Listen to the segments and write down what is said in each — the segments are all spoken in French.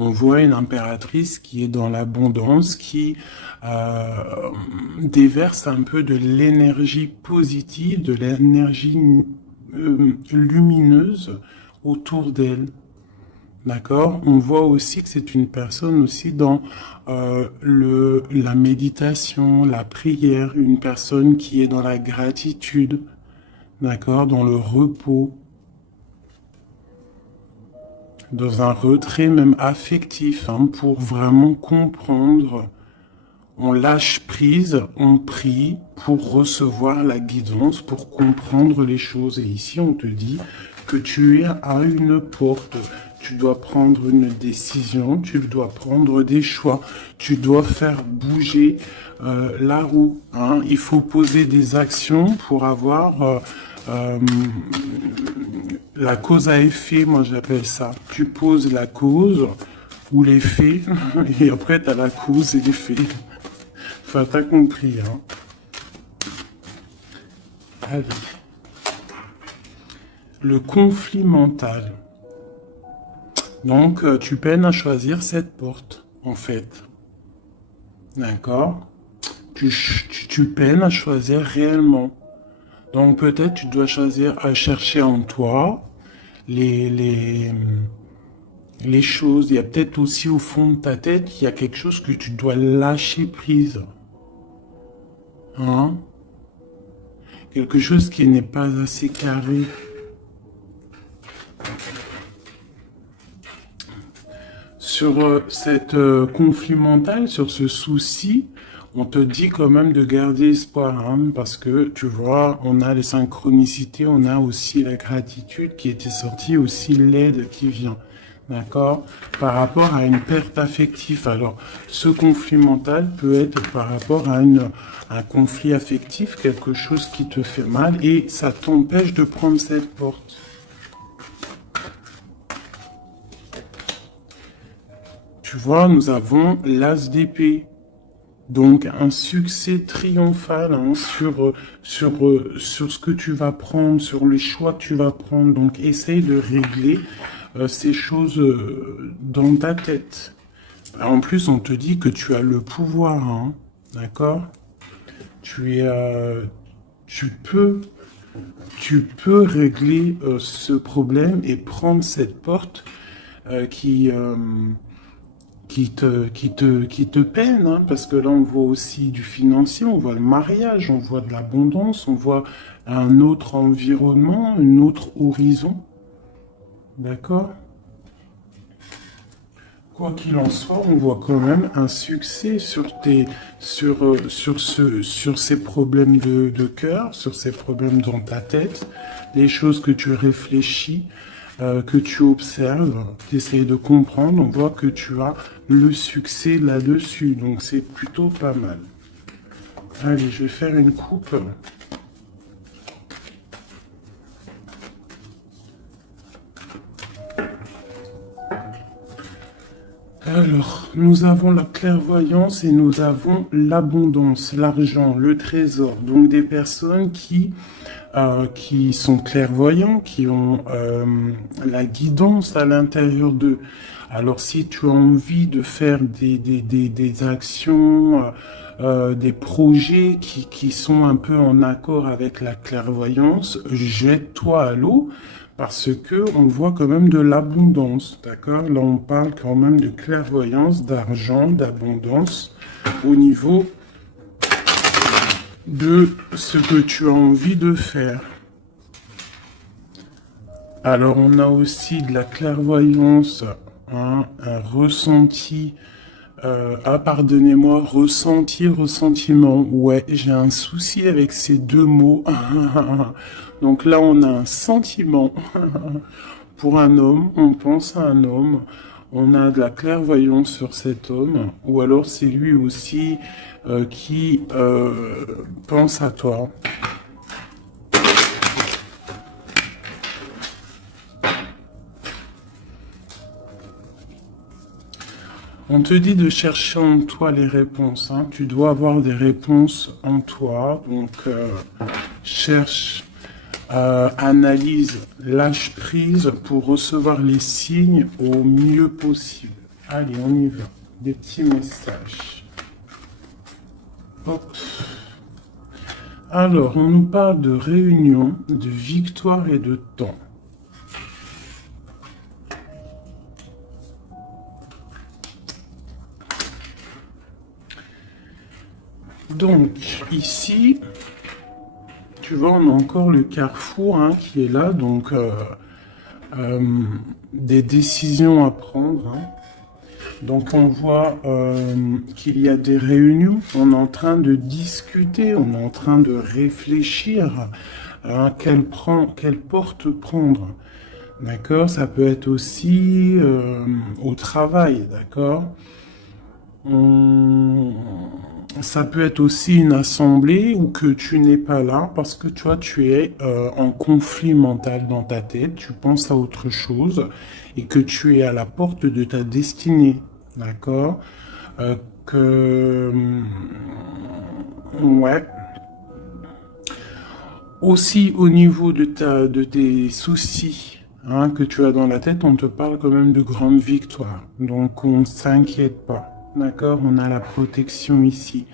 On voit une impératrice qui est dans l'abondance, qui déverse un peu de l'énergie positive, de l'énergie lumineuse autour d'elle. D'accord? On voit aussi que c'est une personne aussi dans la méditation, la prière, une personne qui est dans la gratitude, d'accord? Dans le repos, dans un retrait même affectif, hein, pour vraiment comprendre. On lâche prise, on prie pour recevoir la guidance, pour comprendre les choses. Et ici, on te dit que tu es à une porte. Tu dois prendre une décision, tu dois prendre des choix, tu dois faire bouger la roue. Hein. Il faut poser des actions pour avoir la cause à effet, moi j'appelle ça. Tu poses la cause ou l'effet, et après tu as la cause et l'effet. Enfin, t'as compris, hein. Allez. Le conflit mental. Donc, tu peines à choisir cette porte, en fait. D'accord? Tu peines à choisir réellement. Donc, peut-être tu dois choisir à chercher en toi les choses. Il y a peut-être aussi au fond de ta tête, il y a quelque chose que tu dois lâcher prise. Hein? Quelque chose qui n'est pas assez carré. Sur cette conflit mental, sur ce souci, on te dit quand même de garder espoir, hein, parce que tu vois, on a les synchronicités, on a aussi la gratitude qui était sortie, aussi l'aide qui vient. D'accord? Par rapport à une perte affective. Alors, ce conflit mental peut être par rapport à un conflit affectif, quelque chose qui te fait mal, et ça t'empêche de prendre cette porte. Tu vois, nous avons l'as d'épée. Donc, un succès triomphal, hein, sur ce que tu vas prendre, sur les choix que tu vas prendre. Donc, essaye de régler ces choses dans ta tête. En plus, on te dit que tu as le pouvoir, hein, d'accord? Tu peux régler ce problème et prendre cette porte qui te peine, hein, parce que là on voit aussi du financier, on voit le mariage, on voit de l'abondance, on voit un autre environnement, un autre horizon. D'accord? Quoi qu'il en soit, on voit quand même un succès sur ces problèmes de cœur, sur ces problèmes dans ta tête, les choses que tu réfléchis, que tu observes, tu essayes de comprendre, on voit que tu as le succès là-dessus, donc c'est plutôt pas mal. Allez, je vais faire une coupe. Alors, nous avons la clairvoyance et nous avons l'abondance, l'argent, le trésor. Donc des personnes qui sont clairvoyants, qui ont la guidance à l'intérieur d'eux. Alors si tu as envie de faire des actions, des projets qui sont un peu en accord avec la clairvoyance, jette-toi à l'eau. Parce que on voit quand même de l'abondance, d'accord? Là, on parle quand même de clairvoyance, d'argent, d'abondance au niveau de ce que tu as envie de faire. Alors, on a aussi de la clairvoyance, hein, un ressenti. Pardonnez-moi, ressenti, ressentiment. Ouais, j'ai un souci avec ces deux mots. Donc là, on a un sentiment pour un homme, on pense à un homme, on a de la clairvoyance sur cet homme, ou alors c'est lui aussi qui pense à toi. On te dit de chercher en toi les réponses, hein. Tu dois avoir des réponses en toi, donc cherche, analyse, lâche prise pour recevoir les signes au mieux possible. Allez, on y va. Des petits messages. Hop. Alors, on nous parle de réunion, de victoire et de temps. Donc, ici, tu vois, on a encore le carrefour hein, qui est là. Donc, des décisions à prendre. Hein. Donc on voit qu'il y a des réunions, on est en train de discuter, on est en train de réfléchir à quelle porte prendre. D'accord? Ça peut être aussi au travail, d'accord? Ça peut être aussi une assemblée où que tu n'es pas là parce que toi tu es en conflit mental dans ta tête, tu penses à autre chose et que tu es à la porte de ta destinée, d'accord? Que ouais. Aussi au niveau de tes soucis hein, que tu as dans la tête, on te parle quand même de grandes victoires. Donc on ne s'inquiète pas. D'accord? On a la protection ici.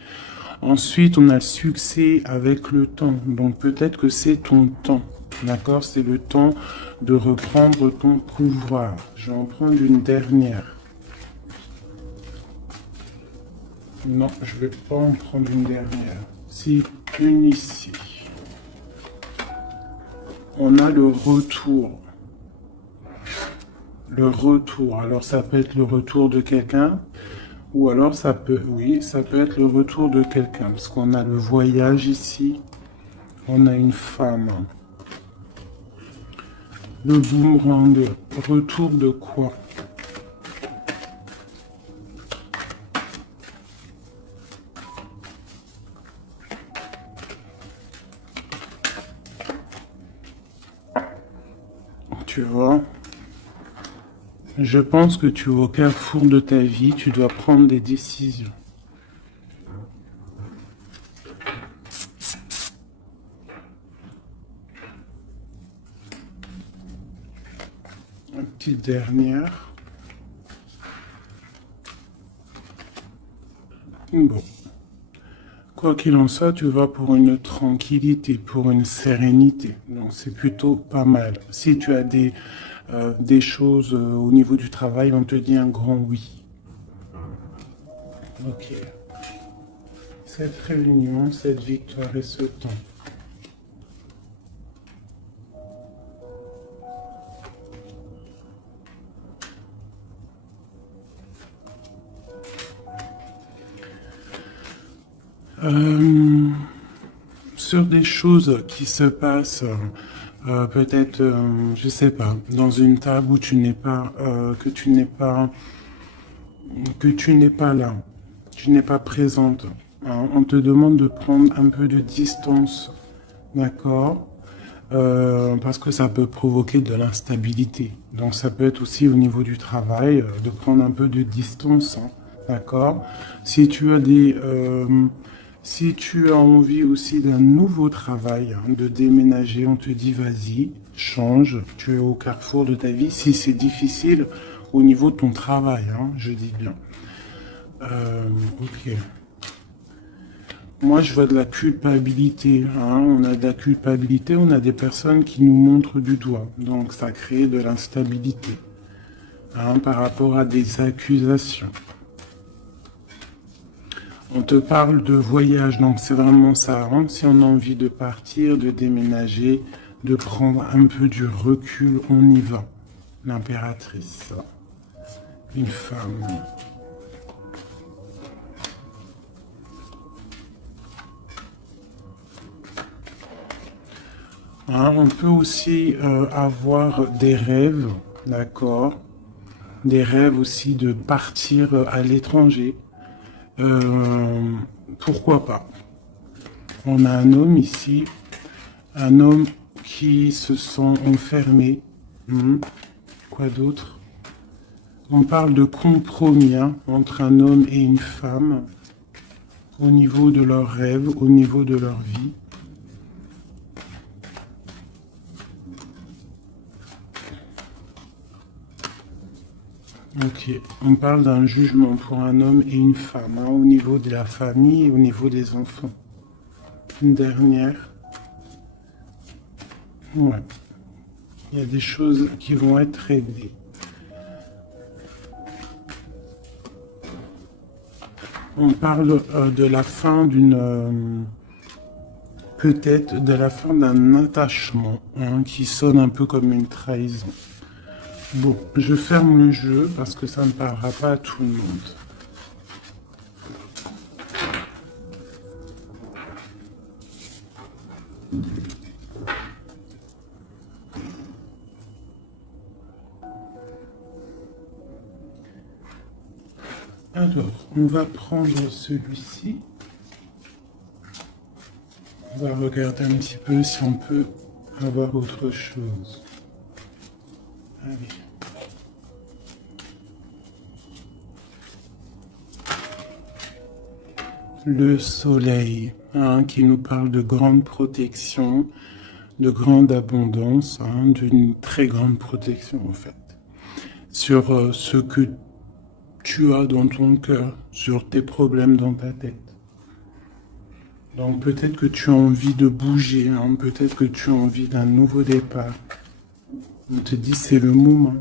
Ensuite, on a le succès avec le temps. Donc peut-être que c'est ton temps. D'accord? C'est le temps de reprendre ton pouvoir. Je vais en prendre une dernière. Non, je vais pas en prendre une dernière. C'est une ici. On a le retour. Le retour. Alors ça peut être le retour de quelqu'un. Ou alors ça peut, oui, ça peut être le retour de quelqu'un. Parce qu'on a le voyage ici. On a une femme. Le boomerang. Retour de quoi? Tu vois? Je pense que tu es au carrefour de ta vie. Tu dois prendre des décisions. Une petite dernière. Bon. Quoi qu'il en soit, tu vas pour une tranquillité, pour une sérénité. Donc c'est plutôt pas mal. Si tu as des choses au niveau du travail, on te dit un grand oui. Ok. Cette réunion, cette victoire et ce temps. Sur des choses qui se passent, peut-être, je sais pas, dans une table où tu n'es pas, que tu n'es pas là, tu n'es pas présente. Hein. On te demande de prendre un peu de distance, d'accord? Parce que ça peut provoquer de l'instabilité. Donc ça peut être aussi au niveau du travail, de prendre un peu de distance, hein, d'accord? Si tu as si tu as envie aussi d'un nouveau travail, hein, de déménager, on te dit vas-y, change, tu es au carrefour de ta vie. Si c'est difficile au niveau de ton travail, hein, je dis bien. Ok. Moi, je vois de la culpabilité. Hein. On a de la culpabilité, on a des personnes qui nous montrent du doigt. Donc, ça crée de l'instabilité hein, par rapport à des accusations. On te parle de voyage, donc c'est vraiment ça. Hein. Si on a envie de partir, de déménager, de prendre un peu du recul, on y va. L'impératrice, une femme. Hein, on peut aussi avoir des rêves, d'accord? Des rêves aussi de partir à l'étranger. Pourquoi pas? On a un homme ici, un homme qui se sent enfermé. Quoi d'autre? On parle de compromis hein, entre un homme et une femme au niveau de leurs rêves, au niveau de leur vie. Ok, on parle d'un jugement pour un homme et une femme, hein, au niveau de la famille et au niveau des enfants. Une dernière. Ouais, il y a des choses qui vont être réglées. On parle de la fin d'une... peut-être de la fin d'un attachement, hein, qui sonne un peu comme une trahison. Bon, je ferme le jeu parce que ça ne parlera pas à tout le monde. Alors, on va prendre celui-ci. On va regarder un petit peu si on peut avoir autre chose. Allez. Le soleil, hein, qui nous parle de grande protection, de grande abondance, hein, d'une très grande protection en fait, sur ce que tu as dans ton cœur, sur tes problèmes dans ta tête. Donc peut-être que tu as envie de bouger, hein, peut-être que tu as envie d'un nouveau départ. On te dit c'est le moment.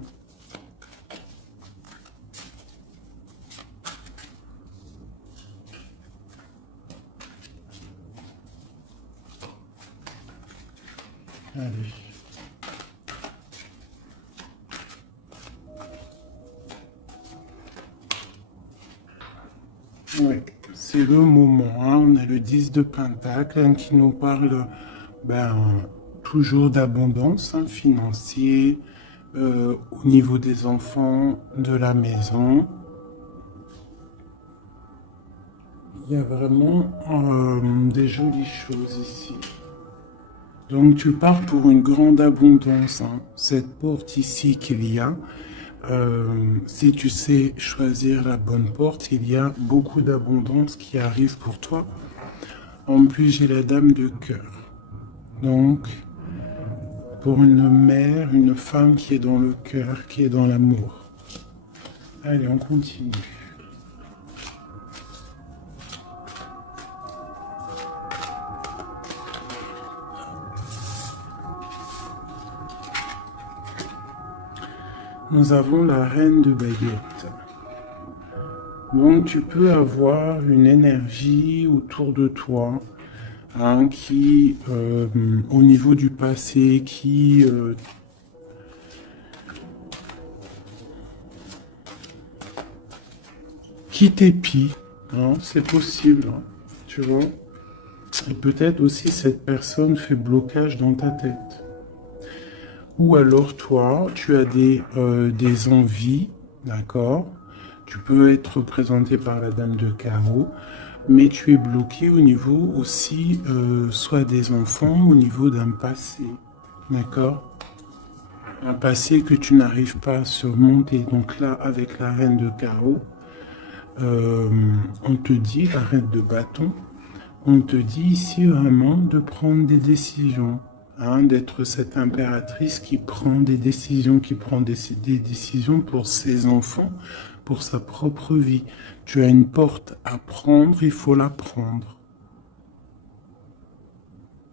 Allez. Ouais, c'est le moment, hein. On a le 10 de Pentacle, hein, qui nous parle toujours d'abondance, hein, financier, au niveau des enfants, de la maison. Il y a vraiment des jolies choses ici. Donc tu pars pour une grande abondance, hein. Cette porte ici qu'il y a, si tu sais choisir la bonne porte, il y a beaucoup d'abondance qui arrive pour toi. En plus, j'ai la dame de cœur. Donc, pour une mère, une femme qui est dans le cœur, qui est dans l'amour. Allez, on continue. Nous avons la reine de baguettes. Donc tu peux avoir une énergie autour de toi, hein, qui, au niveau du passé, qui t'épie, hein, c'est possible, hein, tu vois. Et peut-être aussi cette personne fait blocage dans ta tête. Ou alors toi, tu as des envies, d'accord? Tu peux être représenté par la dame de carreau, mais tu es bloqué au niveau aussi, soit des enfants, au niveau d'un passé, d'accord? Un passé que tu n'arrives pas à surmonter. Donc là, avec la reine de carreau, on te dit, la reine de bâton, on te dit ici vraiment de prendre des décisions. Hein, d'être cette impératrice qui prend des décisions, qui prend des décisions pour ses enfants, pour sa propre vie. Tu as une porte à prendre, il faut la prendre.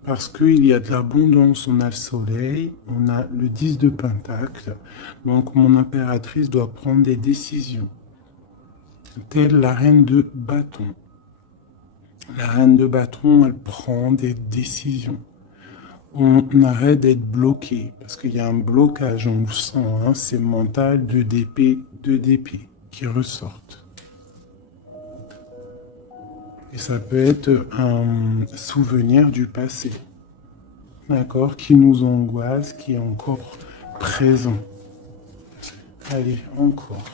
Parce qu'il y a de l'abondance, on a le soleil, on a le 10 de Pentacle, donc mon impératrice doit prendre des décisions. Telle la reine de bâton. La reine de bâton, elle prend des décisions. On arrête d'être bloqué, parce qu'il y a un blocage, on le sent, hein, c'est mental, deux d'épée qui ressortent. Et ça peut être un souvenir du passé, d'accord, qui nous angoisse, qui est encore présent. Allez, encore.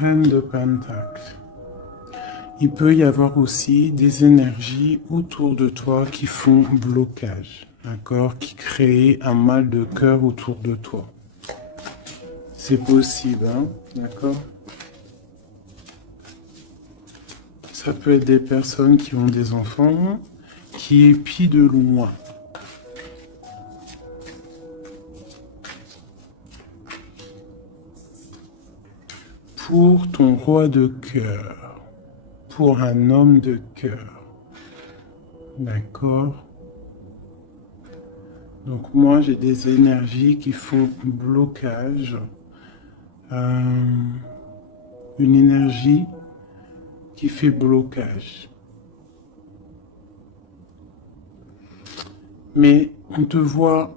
Reine de Pentacle. Il peut y avoir aussi des énergies autour de toi qui font blocage. d'accord, qui crée un mal de cœur autour de toi. C'est possible, hein, d'accord? Ça peut être des personnes qui ont des enfants, qui épient de loin. Pour ton roi de cœur, pour un homme de cœur, d'accord? Donc moi j'ai des énergies qui font blocage, une énergie qui fait blocage. Mais on te voit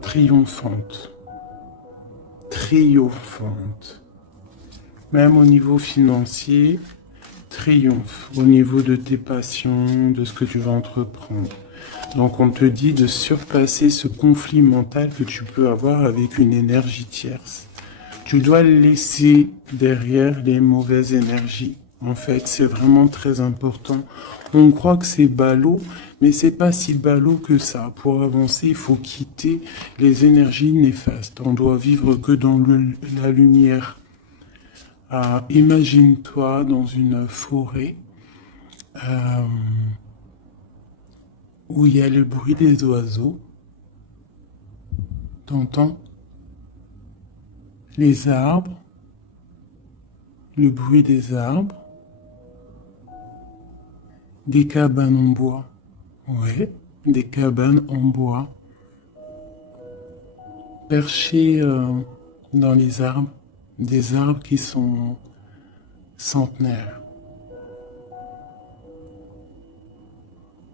triomphante, triomphante. Même au niveau financier, triomphe. Au niveau de tes passions, de ce que tu vas entreprendre. Donc on te dit de surpasser ce conflit mental que tu peux avoir avec une énergie tierce. Tu dois laisser derrière les mauvaises énergies. En fait, c'est vraiment très important. On croit que c'est ballot, mais c'est pas si ballot que ça. Pour avancer, il faut quitter les énergies néfastes. On doit vivre que dans la lumière. Imagine-toi dans une forêt où il y a le bruit des oiseaux. T'entends? Les arbres, le bruit des arbres, des cabanes en bois. Ouais, des cabanes en bois, perchées dans les arbres, des arbres qui sont centenaires.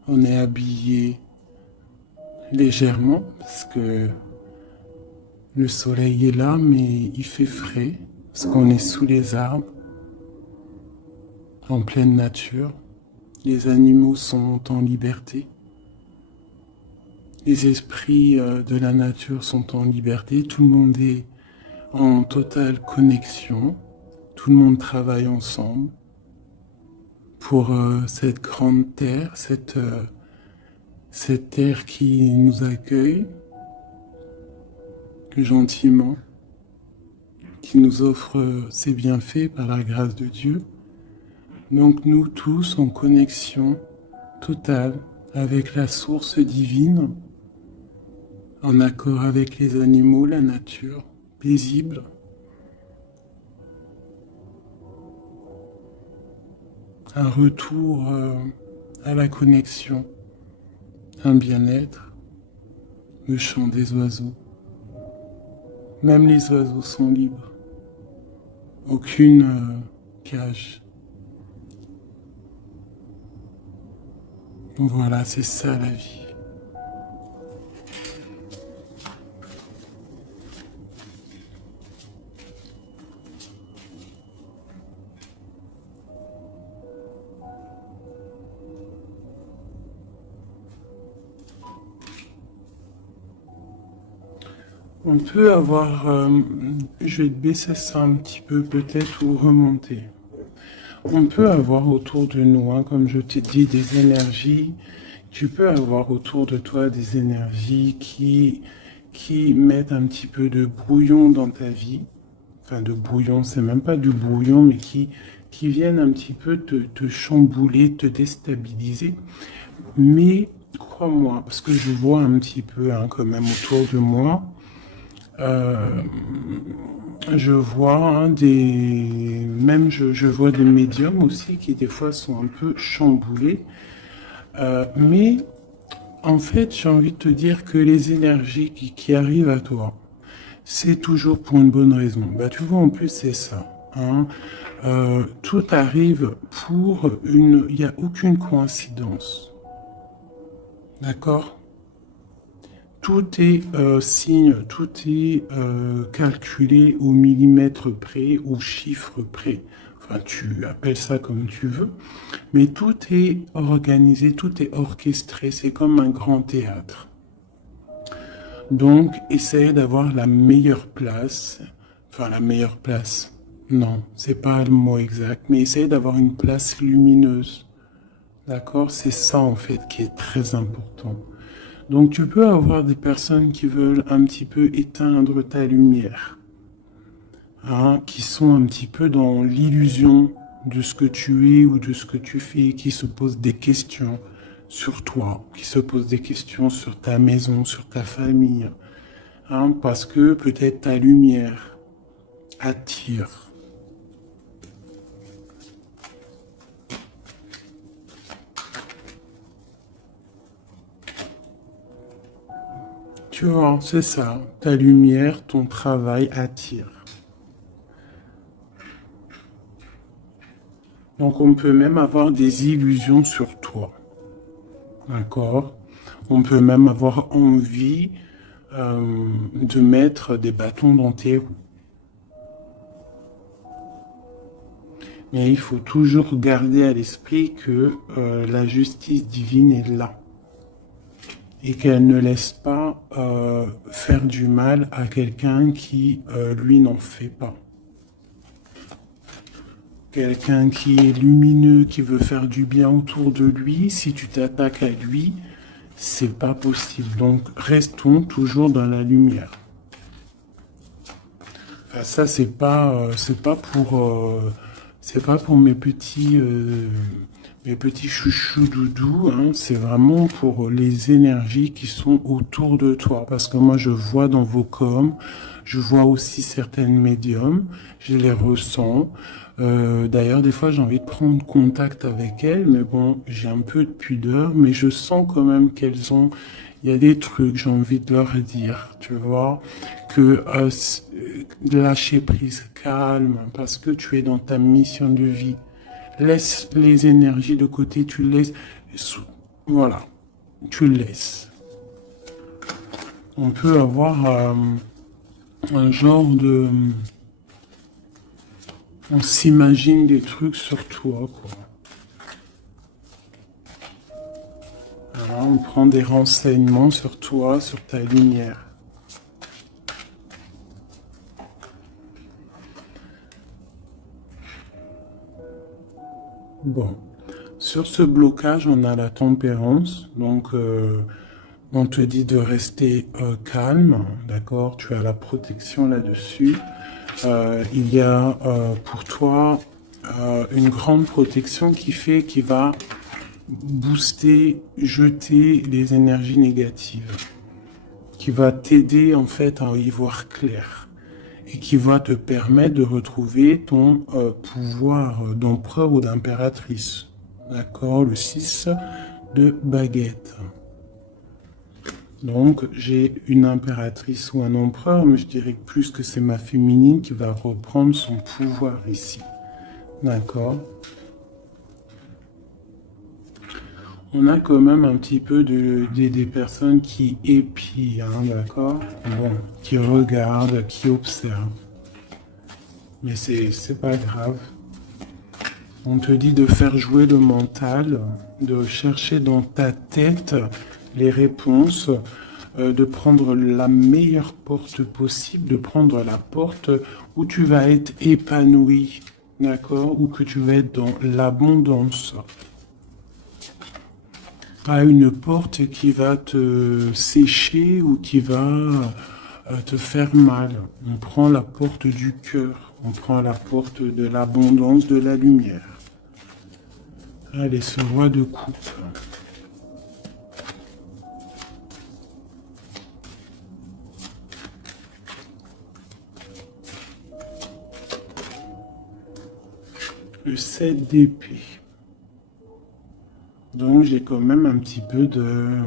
On est habillé légèrement parce que le soleil est là, mais il fait frais parce qu'on est sous les arbres, en pleine nature. Les animaux sont en liberté. Les esprits de la nature sont en liberté. Tout le monde est en totale connexion. Tout le monde travaille ensemble pour cette grande terre, cette terre qui nous accueille gentiment, qui nous offre ses bienfaits par la grâce de Dieu. Donc nous tous en connexion totale avec la source divine, en accord avec les animaux, la nature, paisible. Un retour à la connexion, un bien-être, le chant des oiseaux. Même les oiseaux sont libres. Aucune cage. Voilà, c'est ça la vie. On peut avoir, je vais te baisser ça un petit peu peut-être ou remonter. On peut avoir autour de nous, hein, comme je t'ai dit, des énergies. Tu peux avoir autour de toi des énergies qui mettent un petit peu de brouillon dans ta vie. Enfin, de brouillon, c'est même pas du brouillon, mais qui viennent un petit peu te chambouler, te déstabiliser. Mais crois-moi, parce que je vois un petit peu hein, quand même autour de moi, je vois hein, même je vois des médiums aussi qui des fois sont un peu chamboulés. Mais en fait, j'ai envie de te dire que les énergies qui arrivent à toi, c'est toujours pour une bonne raison. Bah, tu vois, en plus, c'est ça. Hein. Tout arrive pour une... Il n'y a aucune coïncidence. D'accord? Tout est signe, tout est calculé au millimètre près, au chiffre près. Enfin, tu appelles ça comme tu veux. Mais tout est organisé, tout est orchestré. C'est comme un grand théâtre. Donc, essaye d'avoir la meilleure place. Enfin, la meilleure place. Non, c'est pas le mot exact. Mais essaye d'avoir une place lumineuse. D'accord? C'est ça, en fait, qui est très important. Donc tu peux avoir des personnes qui veulent un petit peu éteindre ta lumière, hein, qui sont un petit peu dans l'illusion de ce que tu es ou de ce que tu fais, qui se posent des questions sur toi, qui se posent des questions sur ta maison, sur ta famille, hein, parce que peut-être ta lumière attire. Tu vois, c'est ça. Ta lumière, ton travail attire. Donc on peut même avoir des illusions sur toi. D'accord? On peut même avoir envie de mettre des bâtons dans tes roues. Mais il faut toujours garder à l'esprit que la justice divine est là et qu'elle ne laisse pas faire du mal à quelqu'un qui, lui, n'en fait pas. Quelqu'un qui est lumineux, qui veut faire du bien autour de lui, si tu t'attaques à lui, c'est pas possible. Donc, restons toujours dans la lumière. Enfin, ça, c'est pas pour mes petits chouchous doudous, hein. C'est vraiment pour les énergies qui sont autour de toi. Parce que moi, je vois dans vos coms, je vois aussi certaines médiums, je les ressens. D'ailleurs, des fois, j'ai envie de prendre contact avec elles, mais bon, j'ai un peu de pudeur, mais je sens quand même qu'elles ont, il y a des trucs, j'ai envie de leur dire, tu vois, que lâcher prise, calme, parce que tu es dans ta mission de vie. Laisse les énergies de côté, tu laisses, voilà, tu laisses. On peut avoir un genre de, on s'imagine des trucs sur toi, quoi. Voilà, on prend des renseignements sur toi, sur ta lumière. Bon, sur ce blocage, on a la tempérance, donc on te dit de rester calme, d'accord? Tu as la protection là-dessus. Il y a pour toi une grande protection qui va booster, jeter les énergies négatives, qui va t'aider en fait à y voir clair et qui va te permettre de retrouver ton pouvoir d'empereur ou d'impératrice. D'accord? Le 6 de baguette. Donc, j'ai une impératrice ou un empereur, mais je dirais plus que c'est ma féminine qui va reprendre son pouvoir ici. D'accord? On a quand même un petit peu des personnes qui épient, hein, d'accord? Bon, qui regardent, qui observent. Mais c'est pas grave. On te dit de faire jouer le mental, de chercher dans ta tête les réponses, de prendre la meilleure porte possible, de prendre la porte où tu vas être épanoui, d'accord? Ou que tu vas être dans l'abondance. Pas une porte qui va te sécher ou qui va te faire mal. On prend la porte du cœur, on prend la porte de l'abondance, de la lumière. Allez, ce roi de coupe. Le 7 d'épée. Donc j'ai quand même un petit peu de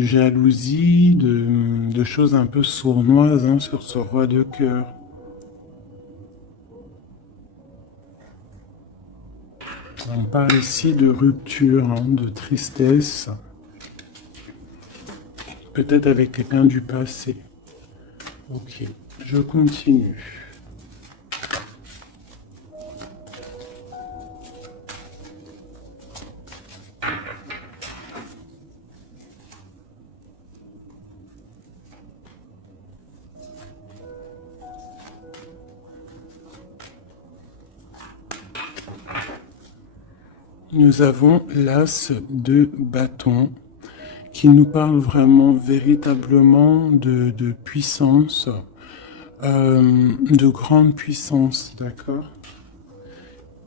jalousie, de choses un peu sournoises, hein, sur ce roi de cœur. On parle ici de rupture, hein, de tristesse, peut-être avec quelqu'un du passé. Ok, je continue. Nous avons l'as de bâton qui nous parle vraiment, véritablement de puissance, de grande puissance, d'accord?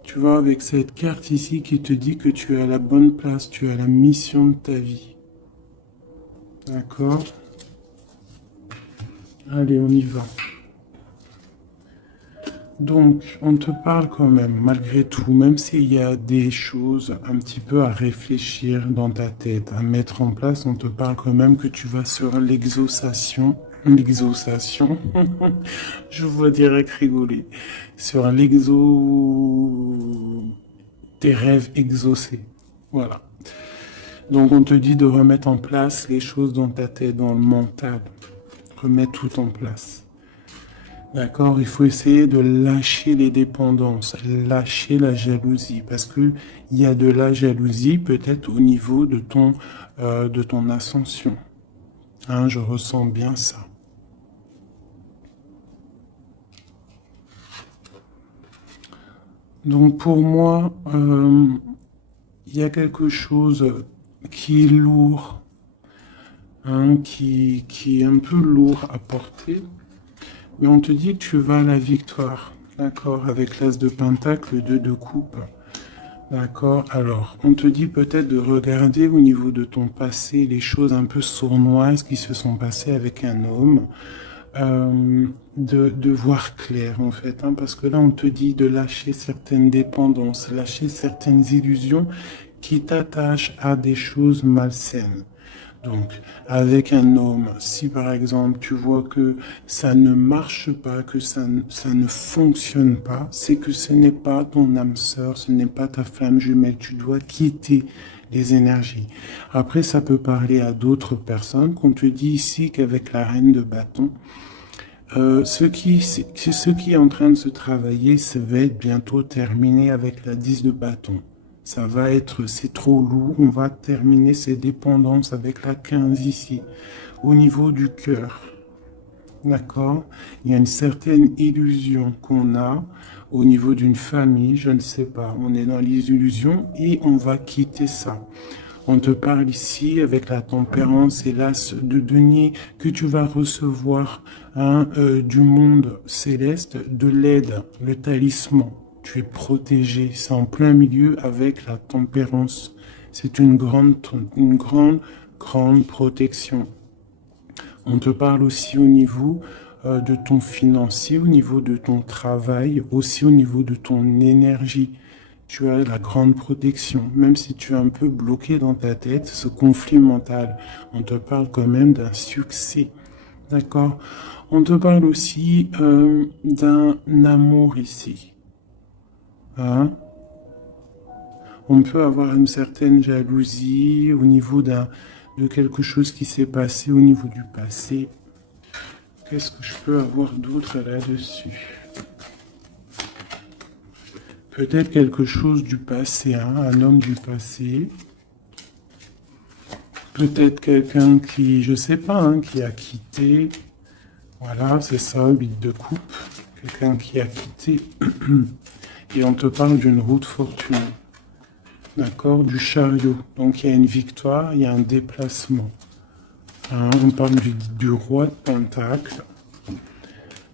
Tu vois, avec cette carte ici qui te dit que tu es à la bonne place, tu as la mission de ta vie. D'accord? Allez, on y va. Donc, on te parle quand même, malgré tout, même s'il y a des choses un petit peu à réfléchir dans ta tête, à mettre en place, on te parle quand même que tu vas sur l'exaucation. L'exaucation. Je vois direct rigoler. Sur tes rêves exaucés. Voilà. Donc, on te dit de remettre en place les choses dans ta tête, dans le mental. Remettre tout en place. D'accord, il faut essayer de lâcher les dépendances, lâcher la jalousie, parce que il y a de la jalousie peut-être au niveau de ton ascension. Hein, je ressens bien ça. Donc pour moi, il y a quelque chose qui est lourd, hein, qui est un peu lourd à porter. Mais on te dit que tu vas à la victoire, d'accord, avec l'as de pentacle, le 2 de coupe, d'accord. Alors, on te dit peut-être de regarder au niveau de ton passé les choses un peu sournoises qui se sont passées avec un homme, de voir clair en fait, hein, parce que là on te dit de lâcher certaines dépendances, lâcher certaines illusions qui t'attachent à des choses malsaines. Donc, avec un homme, si par exemple tu vois que ça ne marche pas, que ça ne fonctionne pas, c'est que ce n'est pas ton âme sœur, ce n'est pas ta flamme jumelle. Tu dois quitter les énergies. Après, ça peut parler à d'autres personnes, qu'on te dit ici qu'avec la reine de bâton, ce qui est en train de se travailler, ça va être bientôt terminé avec la 10 de bâton. Ça va être, c'est trop lourd, on va terminer ces dépendances avec la 15 ici, au niveau du cœur. D'accord? Il y a une certaine illusion qu'on a au niveau d'une famille, je ne sais pas. On est dans les illusions et on va quitter ça. On te parle ici avec la tempérance et l'as de denier que tu vas recevoir, hein, du monde céleste, de l'aide, le talisman. Tu es protégé, c'est en plein milieu avec la tempérance. C'est une grande, grande protection. On te parle aussi au niveau de ton financier, au niveau de ton travail, aussi au niveau de ton énergie. Tu as la grande protection, même si tu es un peu bloqué dans ta tête, ce conflit mental. On te parle quand même d'un succès. D'accord? On te parle aussi d'un amour ici. Hein? On peut avoir une certaine jalousie au niveau de quelque chose qui s'est passé au niveau du passé. Qu'est-ce que je peux avoir d'autre là-dessus? Peut-être quelque chose du passé, hein, un homme du passé. Peut-être quelqu'un qui, je sais pas, hein, qui a quitté. Voilà, c'est ça, 8 de coupe. Quelqu'un qui a quitté. Et on te parle d'une route fortune. D'accord, du chariot. Donc il y a une victoire, il y a un déplacement. Hein, on parle du roi de Pentacle.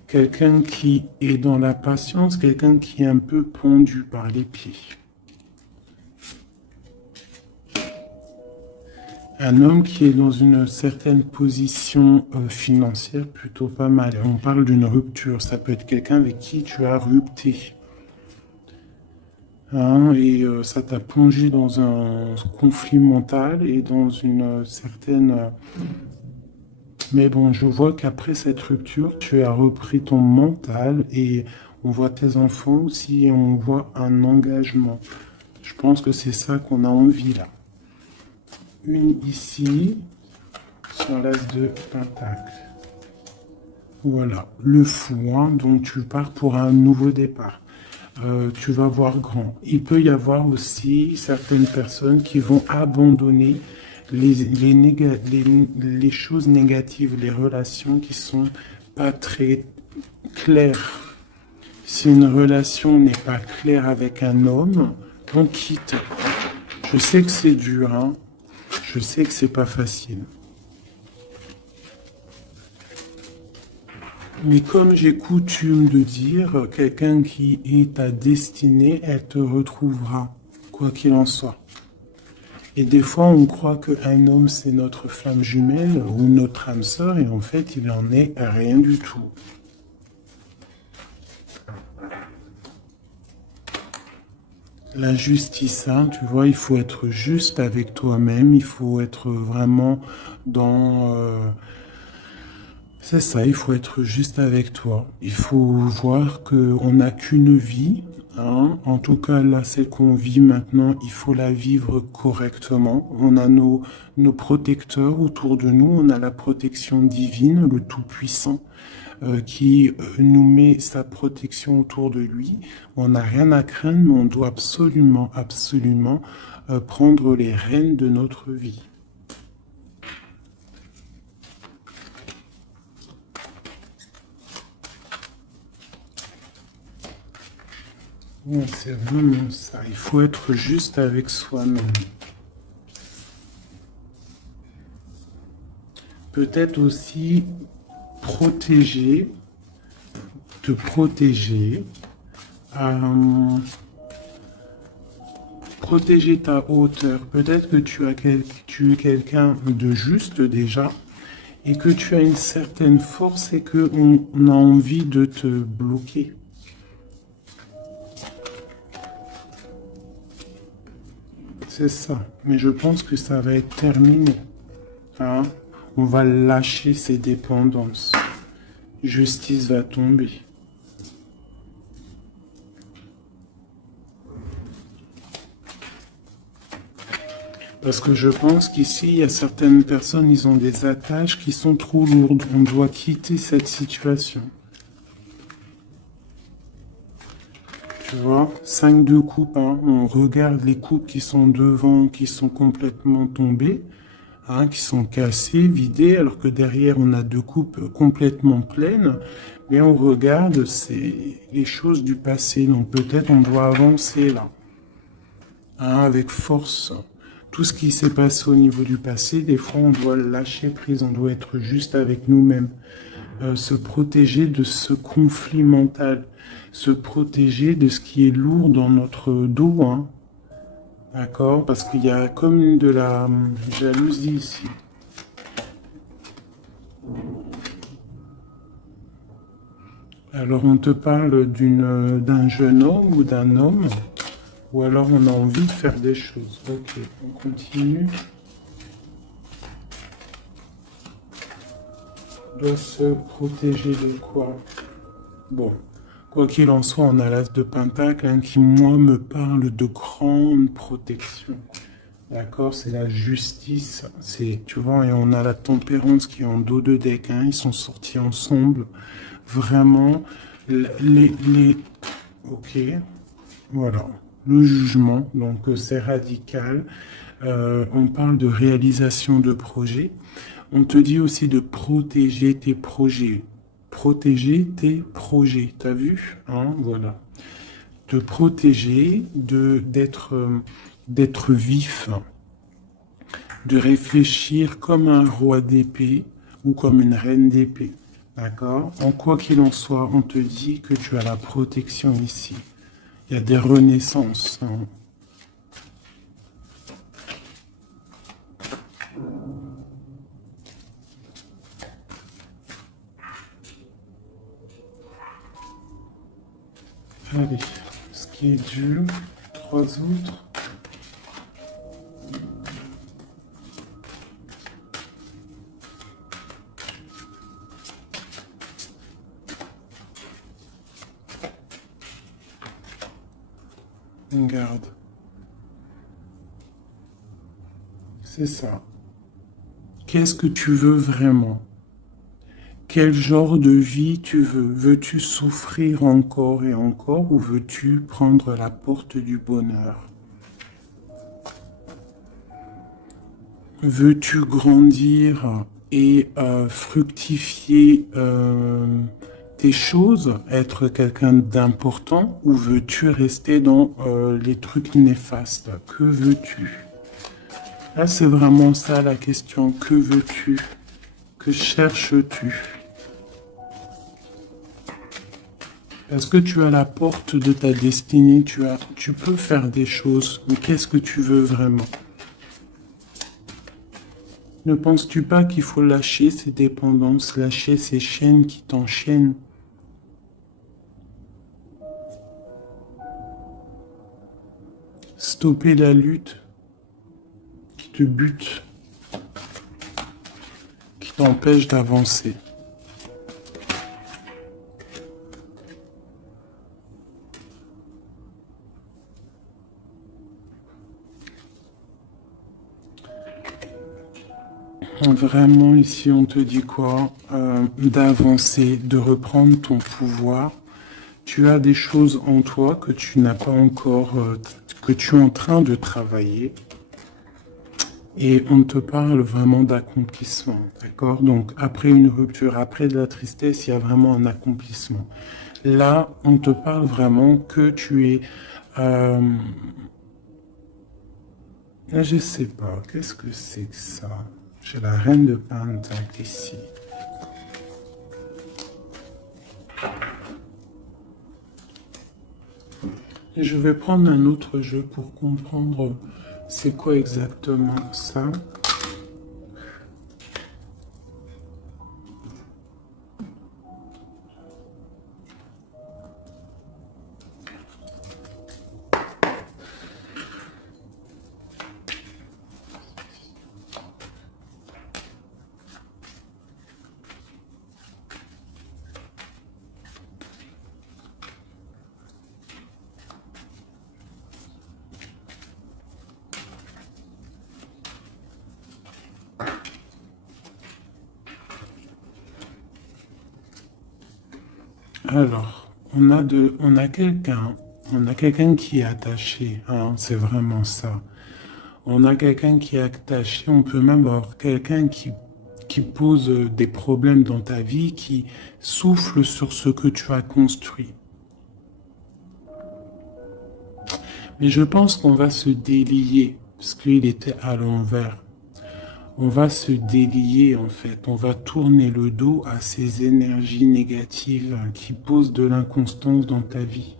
Quelqu'un qui est dans la patience, quelqu'un qui est un peu pendu par les pieds. Un homme qui est dans une certaine position financière plutôt pas mal. On parle d'une rupture. Ça peut être quelqu'un avec qui tu as rupté. Hein, et ça t'a plongé dans un conflit mental et dans une certaine... Mais bon, je vois qu'après cette rupture, tu as repris ton mental et on voit tes enfants aussi et on voit un engagement. Je pense que c'est ça qu'on a envie là. Une ici, sur l'as de pentacle. Voilà, le fou, hein, donc tu pars pour un nouveau départ. Tu vas voir grand. Il peut y avoir aussi certaines personnes qui vont abandonner les choses négatives, les relations qui sont pas très claires. Si une relation n'est pas claire avec un homme, on quitte. Je sais que c'est dur, hein. Je sais que c'est pas facile. Mais comme j'ai coutume de dire, quelqu'un qui est ta destinée, elle te retrouvera, quoi qu'il en soit. Et des fois, on croit qu'un homme, c'est notre flamme jumelle ou notre âme sœur, et en fait, il en est rien du tout. La justice, hein, tu vois, il faut être juste avec toi-même, il faut être vraiment dans... c'est ça, il faut être juste avec toi. Il faut voir qu'on n'a qu'une vie, hein. En tout cas, là, celle qu'on vit maintenant, il faut la vivre correctement. On a nos protecteurs autour de nous, on a la protection divine, le Tout-Puissant, qui nous met sa protection autour de lui. On n'a rien à craindre, mais on doit absolument, absolument prendre les rênes de notre vie. Ouais, c'est vraiment ça. Il faut être juste avec soi-même. Peut-être aussi protéger, te protéger, euh, protéger ta hauteur. Peut-être que tu es quelqu'un de juste déjà et que tu as une certaine force et qu'on a envie de te bloquer. C'est ça. Mais je pense que ça va être terminé. Hein? On va lâcher ces dépendances. Justice va tomber. Parce que je pense qu'ici, il y a certaines personnes, ils ont des attaches qui sont trop lourdes. On doit quitter cette situation. Tu vois, 5 de coupe, hein. On regarde les coupes qui sont devant, qui sont complètement tombées, hein, qui sont cassées, vidées, alors que derrière, on a 2 coupes complètement pleines. Mais on regarde, c'est les choses du passé. Donc peut-être on doit avancer là, hein, avec force. Tout ce qui s'est passé au niveau du passé, des fois, on doit lâcher prise, on doit être juste avec nous-mêmes. Se protéger de ce conflit mental, se protéger de ce qui est lourd dans notre dos, hein. D'accord? Parce qu'il y a comme de la jalousie ici. Alors on te parle d'un jeune homme ou d'un homme, ou alors on a envie de faire des choses. Ok, on continue. Doit se protéger de quoi? Bon, quoi qu'il en soit, on a l'as de Pentacle, hein, qui, moi, me parle de grande protection. D'accord? C'est la justice. Tu vois, et on a la tempérance qui est en dos de deck, hein, ils sont sortis ensemble. Vraiment, ok, voilà. Le jugement, donc c'est radical. On parle de réalisation de projets. On te dit aussi de protéger tes projets. Protéger tes projets, t'as vu, hein, voilà. De protéger, d'être vif, de réfléchir comme un roi d'épée ou comme une reine d'épée. D'accord? En quoi qu'il en soit, on te dit que tu as la protection ici. Il y a des renaissances, hein. Allez, ce qui est dû, 3 autres. Garde. C'est ça. Qu'est-ce que tu veux vraiment? Quel genre de vie tu veux? Veux-tu souffrir encore et encore ou veux-tu prendre la porte du bonheur? Veux-tu grandir et fructifier tes choses, être quelqu'un d'important ou veux-tu rester dans les trucs néfastes? Que veux-tu? Là, c'est vraiment ça la question. Que veux-tu? Que cherches-tu? Parce que tu as la porte de ta destinée, tu peux faire des choses, mais qu'est-ce que tu veux vraiment? Ne penses-tu pas qu'il faut lâcher ces dépendances, lâcher ces chaînes qui t'enchaînent? Stopper la lutte qui te bute, qui t'empêche d'avancer. Vraiment, ici, on te dit quoi? D'avancer, de reprendre ton pouvoir. Tu as des choses en toi que tu n'as pas encore, que tu es en train de travailler. Et on te parle vraiment d'accomplissement, d'accord? Donc, après une rupture, après de la tristesse, il y a vraiment un accomplissement. Là, on te parle vraiment que tu es... là, je sais pas, qu'est-ce que c'est que ça? J'ai la reine de Pentacle ici. Et je vais prendre un autre jeu pour comprendre c'est quoi exactement ça. Alors, on a quelqu'un qui est attaché, hein, c'est vraiment ça. On a quelqu'un qui est attaché, on peut même avoir quelqu'un qui pose des problèmes dans ta vie, qui souffle sur ce que tu as construit. Mais je pense qu'on va se délier, parce qu'il était à l'envers. On va se délier en fait, on va tourner le dos à ces énergies négatives qui posent de l'inconstance dans ta vie.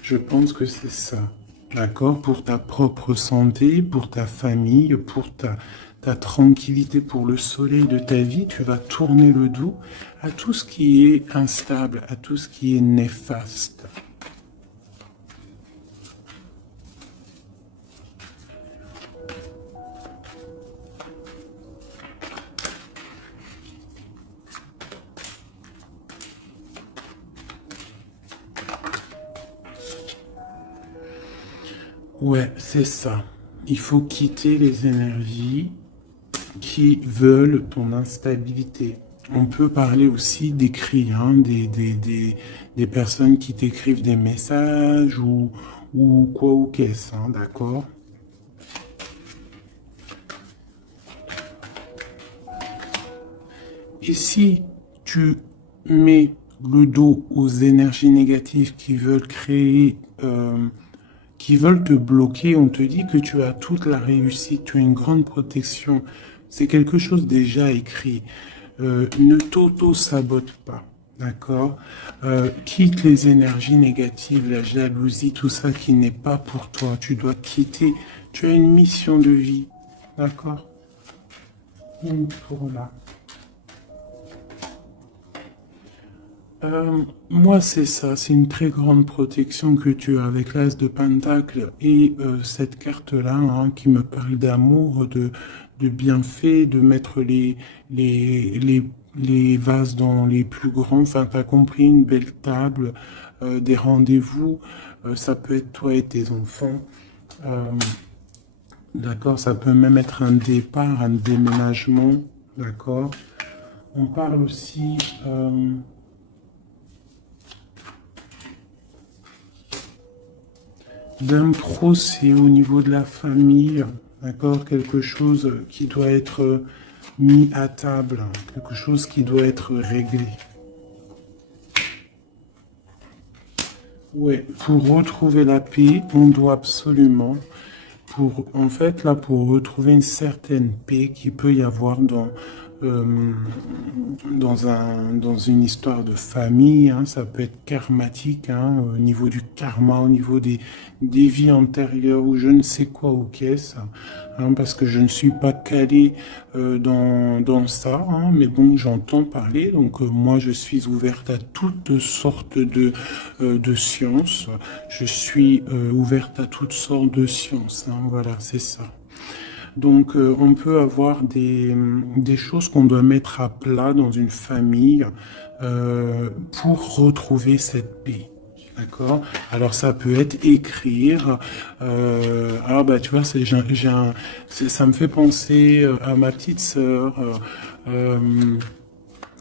Je pense que c'est ça, d'accord? Pour ta propre santé, pour ta famille, pour ta tranquillité, pour le soleil de ta vie, tu vas tourner le dos à tout ce qui est instable, à tout ce qui est néfaste. Ouais, c'est ça. Il faut quitter les énergies qui veulent ton instabilité. On peut parler aussi d'écrits, hein, des personnes qui t'écrivent des messages ou quoi ou qu'est-ce, hein, d'accord? Et si tu mets le dos aux énergies négatives qui veulent créer, qui veulent te bloquer, on te dit que tu as toute la réussite, tu as une grande protection. C'est quelque chose déjà écrit. Ne t'auto-sabote pas, d'accord? Quitte les énergies négatives, la jalousie, tout ça qui n'est pas pour toi. Tu dois quitter. Tu as une mission de vie, d'accord? Pour là. Moi, c'est ça, c'est une très grande protection que tu as avec l'As de Pentacle et cette carte-là hein, qui me parle d'amour, de bienfait, de mettre les vases dans les plus grands, enfin, t'as compris, une belle table, des rendez-vous, ça peut être toi et tes enfants, euh, d'accord, ça peut même être un départ, un déménagement, d'accord. On parle aussi... d'un procès au niveau de la famille, d'accord, quelque chose qui doit être mis à table, quelque chose qui doit être réglé. Ouais, pour retrouver la paix, on doit absolument, en fait, là, pour retrouver une certaine paix qu'il peut y avoir euh, dans une histoire de famille, hein, ça peut être karmatique, hein, au niveau du karma, au niveau des vies antérieures ou je ne sais quoi ou qu'est-ce, hein, parce que je ne suis pas calé dans ça, hein, mais bon, j'entends parler, donc moi je suis ouverte à toutes sortes de sciences, je suis ouverte à toutes sortes de sciences, hein, voilà, c'est ça. Donc, on peut avoir des choses qu'on doit mettre à plat dans une famille pour retrouver cette paix. D'accord? Alors, ça peut être écrire. Alors, bah, tu vois, ça me fait penser à ma petite sœur,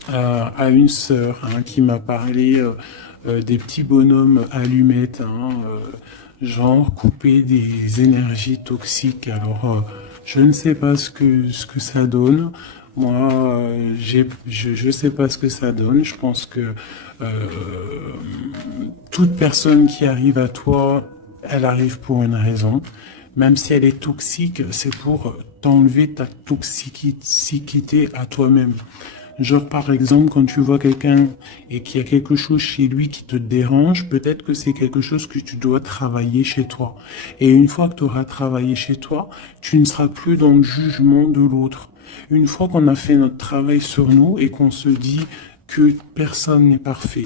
à une sœur hein, qui m'a parlé des petits bonhommes allumettes, hein, genre couper des énergies toxiques. Alors, je ne sais pas ce que ça donne. Moi, je sais pas ce que ça donne. Je pense que euh, toute personne qui arrive à toi, elle arrive pour une raison. Même si elle est toxique, c'est pour t'enlever ta toxicité à toi-même. Genre, par exemple, quand tu vois quelqu'un et qu'il y a quelque chose chez lui qui te dérange, peut-être que c'est quelque chose que tu dois travailler chez toi. Et une fois que tu auras travaillé chez toi, tu ne seras plus dans le jugement de l'autre. Une fois qu'on a fait notre travail sur nous et qu'on se dit que personne n'est parfait,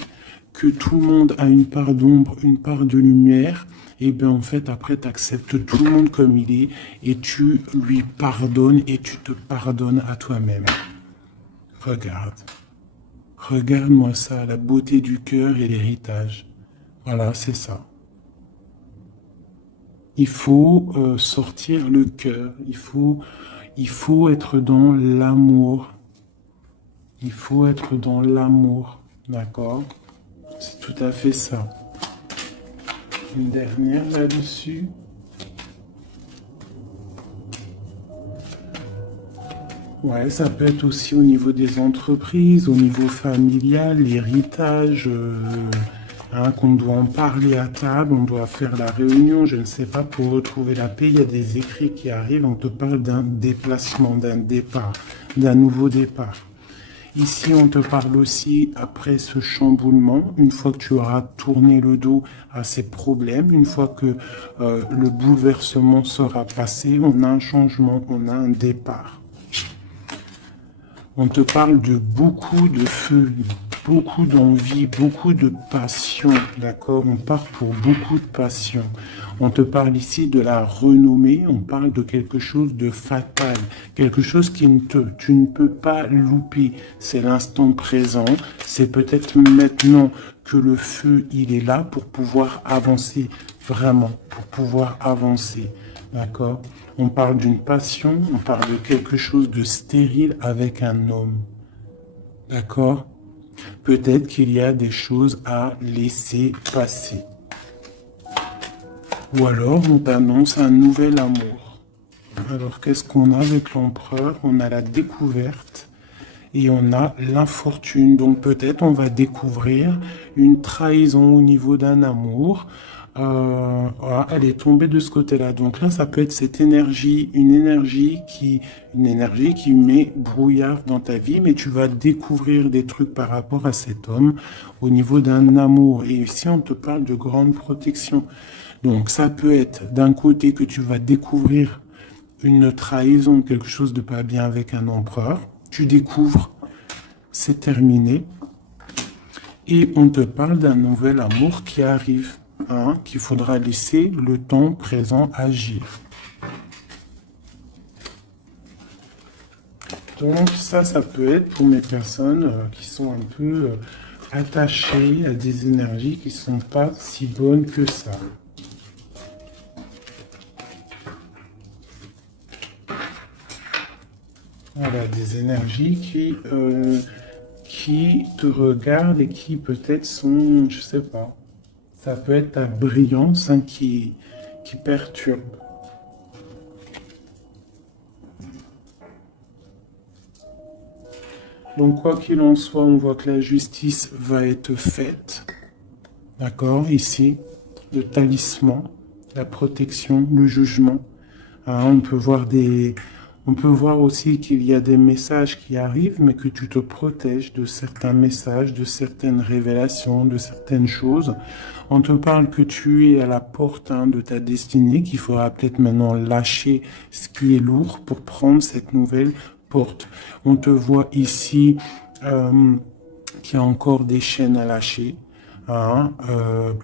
que tout le monde a une part d'ombre, une part de lumière, et bien en fait après tu acceptes tout le monde comme il est et tu lui pardonnes et tu te pardonnes à toi-même. Regarde. Regarde-moi ça, la beauté du cœur et l'héritage. Voilà, c'est ça. Il faut sortir le cœur. Il faut être dans l'amour. Il faut être dans l'amour. D'accord? C'est tout à fait ça. Une dernière là-dessus. Ouais, ça peut être aussi au niveau des entreprises, au niveau familial, l'héritage, hein, qu'on doit en parler à table, on doit faire la réunion, je ne sais pas, pour retrouver la paix. Il y a des écrits qui arrivent, on te parle d'un déplacement, d'un départ, d'un nouveau départ. Ici, on te parle aussi, après ce chamboulement, une fois que tu auras tourné le dos à ces problèmes, une fois que le bouleversement sera passé, on a un changement, on a un départ. On te parle de beaucoup de feu, beaucoup d'envie, beaucoup de passion, d'accord? On part pour beaucoup de passion. On te parle ici de la renommée, on parle de quelque chose de fatal, quelque chose tu ne peux pas louper. C'est l'instant présent, c'est peut-être maintenant que le feu, il est là pour pouvoir avancer, vraiment, pour pouvoir avancer. D'accord? On parle d'une passion, on parle de quelque chose de stérile avec un homme. D'accord? Peut-être qu'il y a des choses à laisser passer. Ou alors on t'annonce un nouvel amour. Alors qu'est-ce qu'on a avec l'empereur? On a la découverte et on a l'infortune. Donc peut-être on va découvrir une trahison au niveau d'un amour. Voilà, elle est tombée de ce côté-là. Donc là, ça peut être cette énergie, une énergie qui met brouillard dans ta vie, mais tu vas découvrir des trucs par rapport à cet homme au niveau d'un amour. Et ici, on te parle de grande protection. Donc ça peut être d'un côté que tu vas découvrir une trahison, quelque chose de pas bien avec un empereur. Tu découvres, c'est terminé. Et on te parle d'un nouvel amour qui arrive, hein, qu'il faudra laisser le temps présent agir. Donc ça peut être pour mes personnes qui sont un peu attachées à des énergies qui ne sont pas si bonnes que ça. Voilà, des énergies qui te regardent et qui peut-être sont, je sais pas, ça peut être ta brillance hein, qui perturbe. Donc quoi qu'il en soit, on voit que la justice va être faite. D'accord, ici, le talisman, la protection, le jugement. Hein, on peut voir aussi qu'il y a des messages qui arrivent, mais que tu te protèges de certains messages, de certaines révélations, de certaines choses. On te parle que tu es à la porte, hein, de ta destinée, qu'il faudra peut-être maintenant lâcher ce qui est lourd pour prendre cette nouvelle porte. On te voit ici qu'il y a encore des chaînes à lâcher, hein,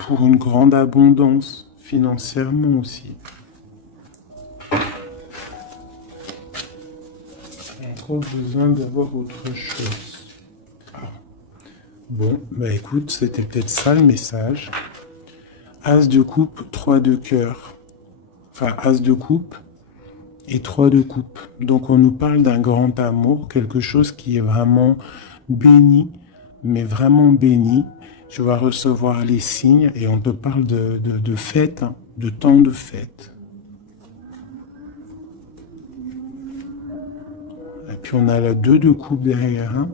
pour une grande abondance financièrement aussi. Encore besoin d'avoir autre chose. Ah. Bon, bah écoute, c'était peut-être ça le message. As de coupe, 3 de cœur. Enfin, as de coupe et 3 de coupe. Donc on nous parle d'un grand amour, quelque chose qui est vraiment béni, mais vraiment béni. Tu vas recevoir les signes et on te parle de fête, hein, de temps de fête. Et puis on a la 2 de coupe derrière. Hein.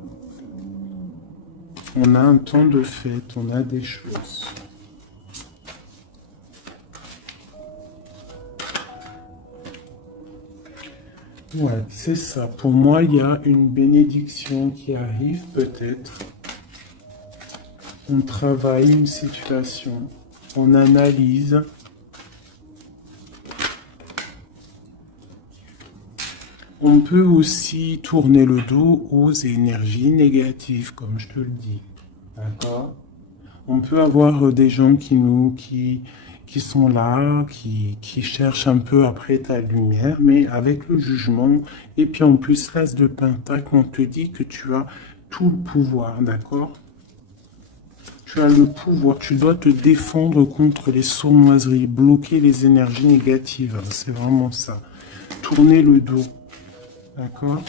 On a un temps de fête, on a des choses. Ouais, c'est ça. Pour moi, il y a une bénédiction qui arrive peut-être. On travaille une situation, on analyse. On peut aussi tourner le dos aux énergies négatives, comme je te le dis. D'accord? On peut avoir des gens qui sont là, qui cherchent un peu après ta lumière, mais avec le jugement. Et puis en plus, l'as de pentacle, on te dit que tu as tout le pouvoir, d'accord? Tu as le pouvoir, tu dois te défendre contre les sournoiseries, bloquer les énergies négatives, c'est vraiment ça. Tourner le dos, d'accord?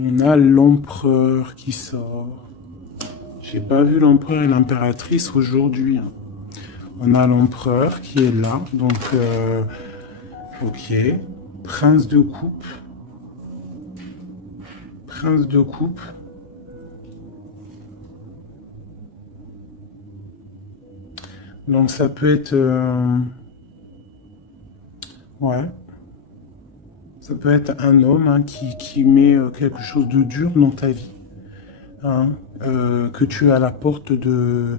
On a l'empereur qui sort. J'ai pas vu l'empereur et l'impératrice aujourd'hui. Hein. On a l'empereur qui est là, donc ok. Prince de coupe. Prince de coupe. Donc ça peut être... ouais. Ça peut être un homme, hein, qui met quelque chose de dur dans ta vie. Hein, que tu es à la porte de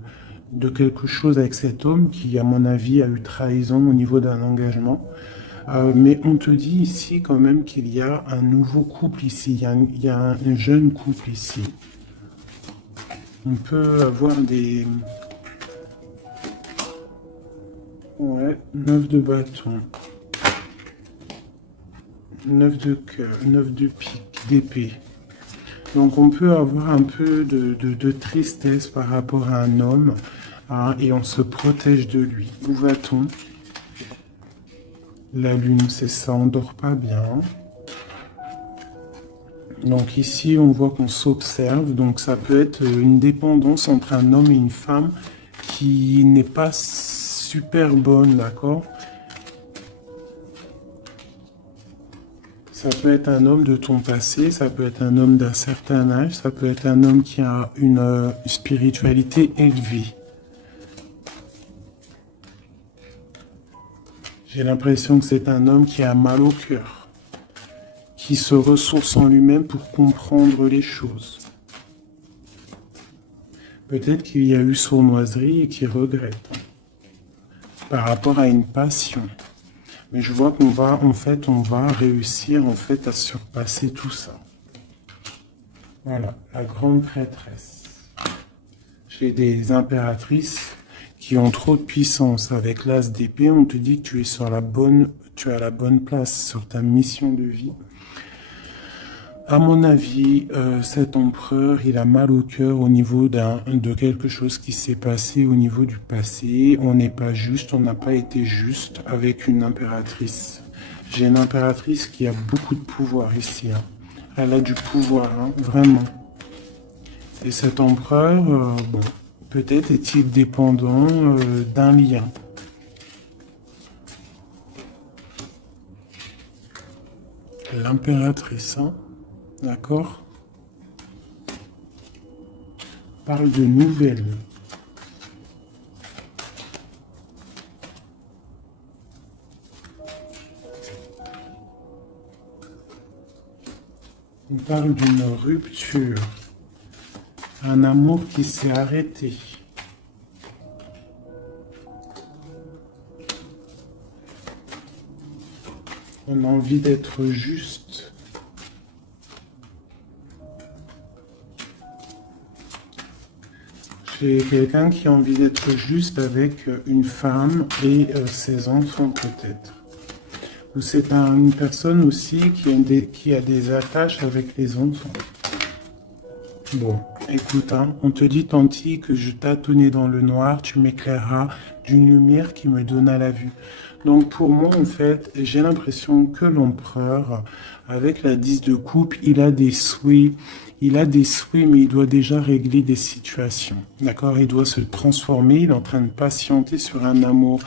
quelque chose avec cet homme qui, à mon avis, a eu trahison au niveau d'un engagement. Mais on te dit ici quand même qu'il y a un nouveau couple ici, il y a un jeune couple ici. On peut avoir des... Ouais, 9 de bâton, 9 de cœur, 9 de pique, d'épée. Donc on peut avoir un peu de tristesse par rapport à un homme, hein, et on se protège de lui. Où va-t-on? La lune, c'est ça, on dort pas bien. Donc ici, on voit qu'on s'observe. Donc ça peut être une dépendance entre un homme et une femme qui n'est pas super bonne, d'accord? Ça peut être un homme de ton passé, ça peut être un homme d'un certain âge, ça peut être un homme qui a une spiritualité élevée. J'ai l'impression que c'est un homme qui a mal au cœur, qui se ressource en lui-même pour comprendre les choses. Peut-être qu'il y a eu sournoiserie et qu'il regrette par rapport à une passion. Mais je vois qu'on va, en fait, on va réussir, en fait, à surpasser tout ça. Voilà, la grande prêtresse. J'ai des impératrices qui ont trop de puissance. Avec l'as d'épée, on te dit que tu es sur tu as la bonne place sur ta mission de vie. À mon avis, cet empereur, il a mal au cœur au niveau de quelque chose qui s'est passé au niveau du passé. On n'est pas juste, on n'a pas été juste avec une impératrice. J'ai une impératrice qui a beaucoup de pouvoir ici. Hein. Elle a du pouvoir, hein, vraiment. Et cet empereur, bon, peut-être est-il dépendant d'un lien. L'impératrice, hein. D'accord? parle de nouvelles. On parle d'une rupture, un amour qui s'est arrêté. On a envie d'être juste. J'ai quelqu'un qui a envie d'être juste avec une femme et ses enfants peut-être. Ou c'est une personne aussi qui a des attaches avec les enfants. Bon, écoute, hein, on te dit Tanti que je tâtonnais dans le noir, tu m'éclaireras d'une lumière qui me donna la vue. Donc pour moi, en fait, j'ai l'impression que l'empereur, avec la 10 de coupe, il a des souhaits, mais il doit déjà régler des situations. D'accord? Il doit se transformer, il est en train de patienter sur un amour.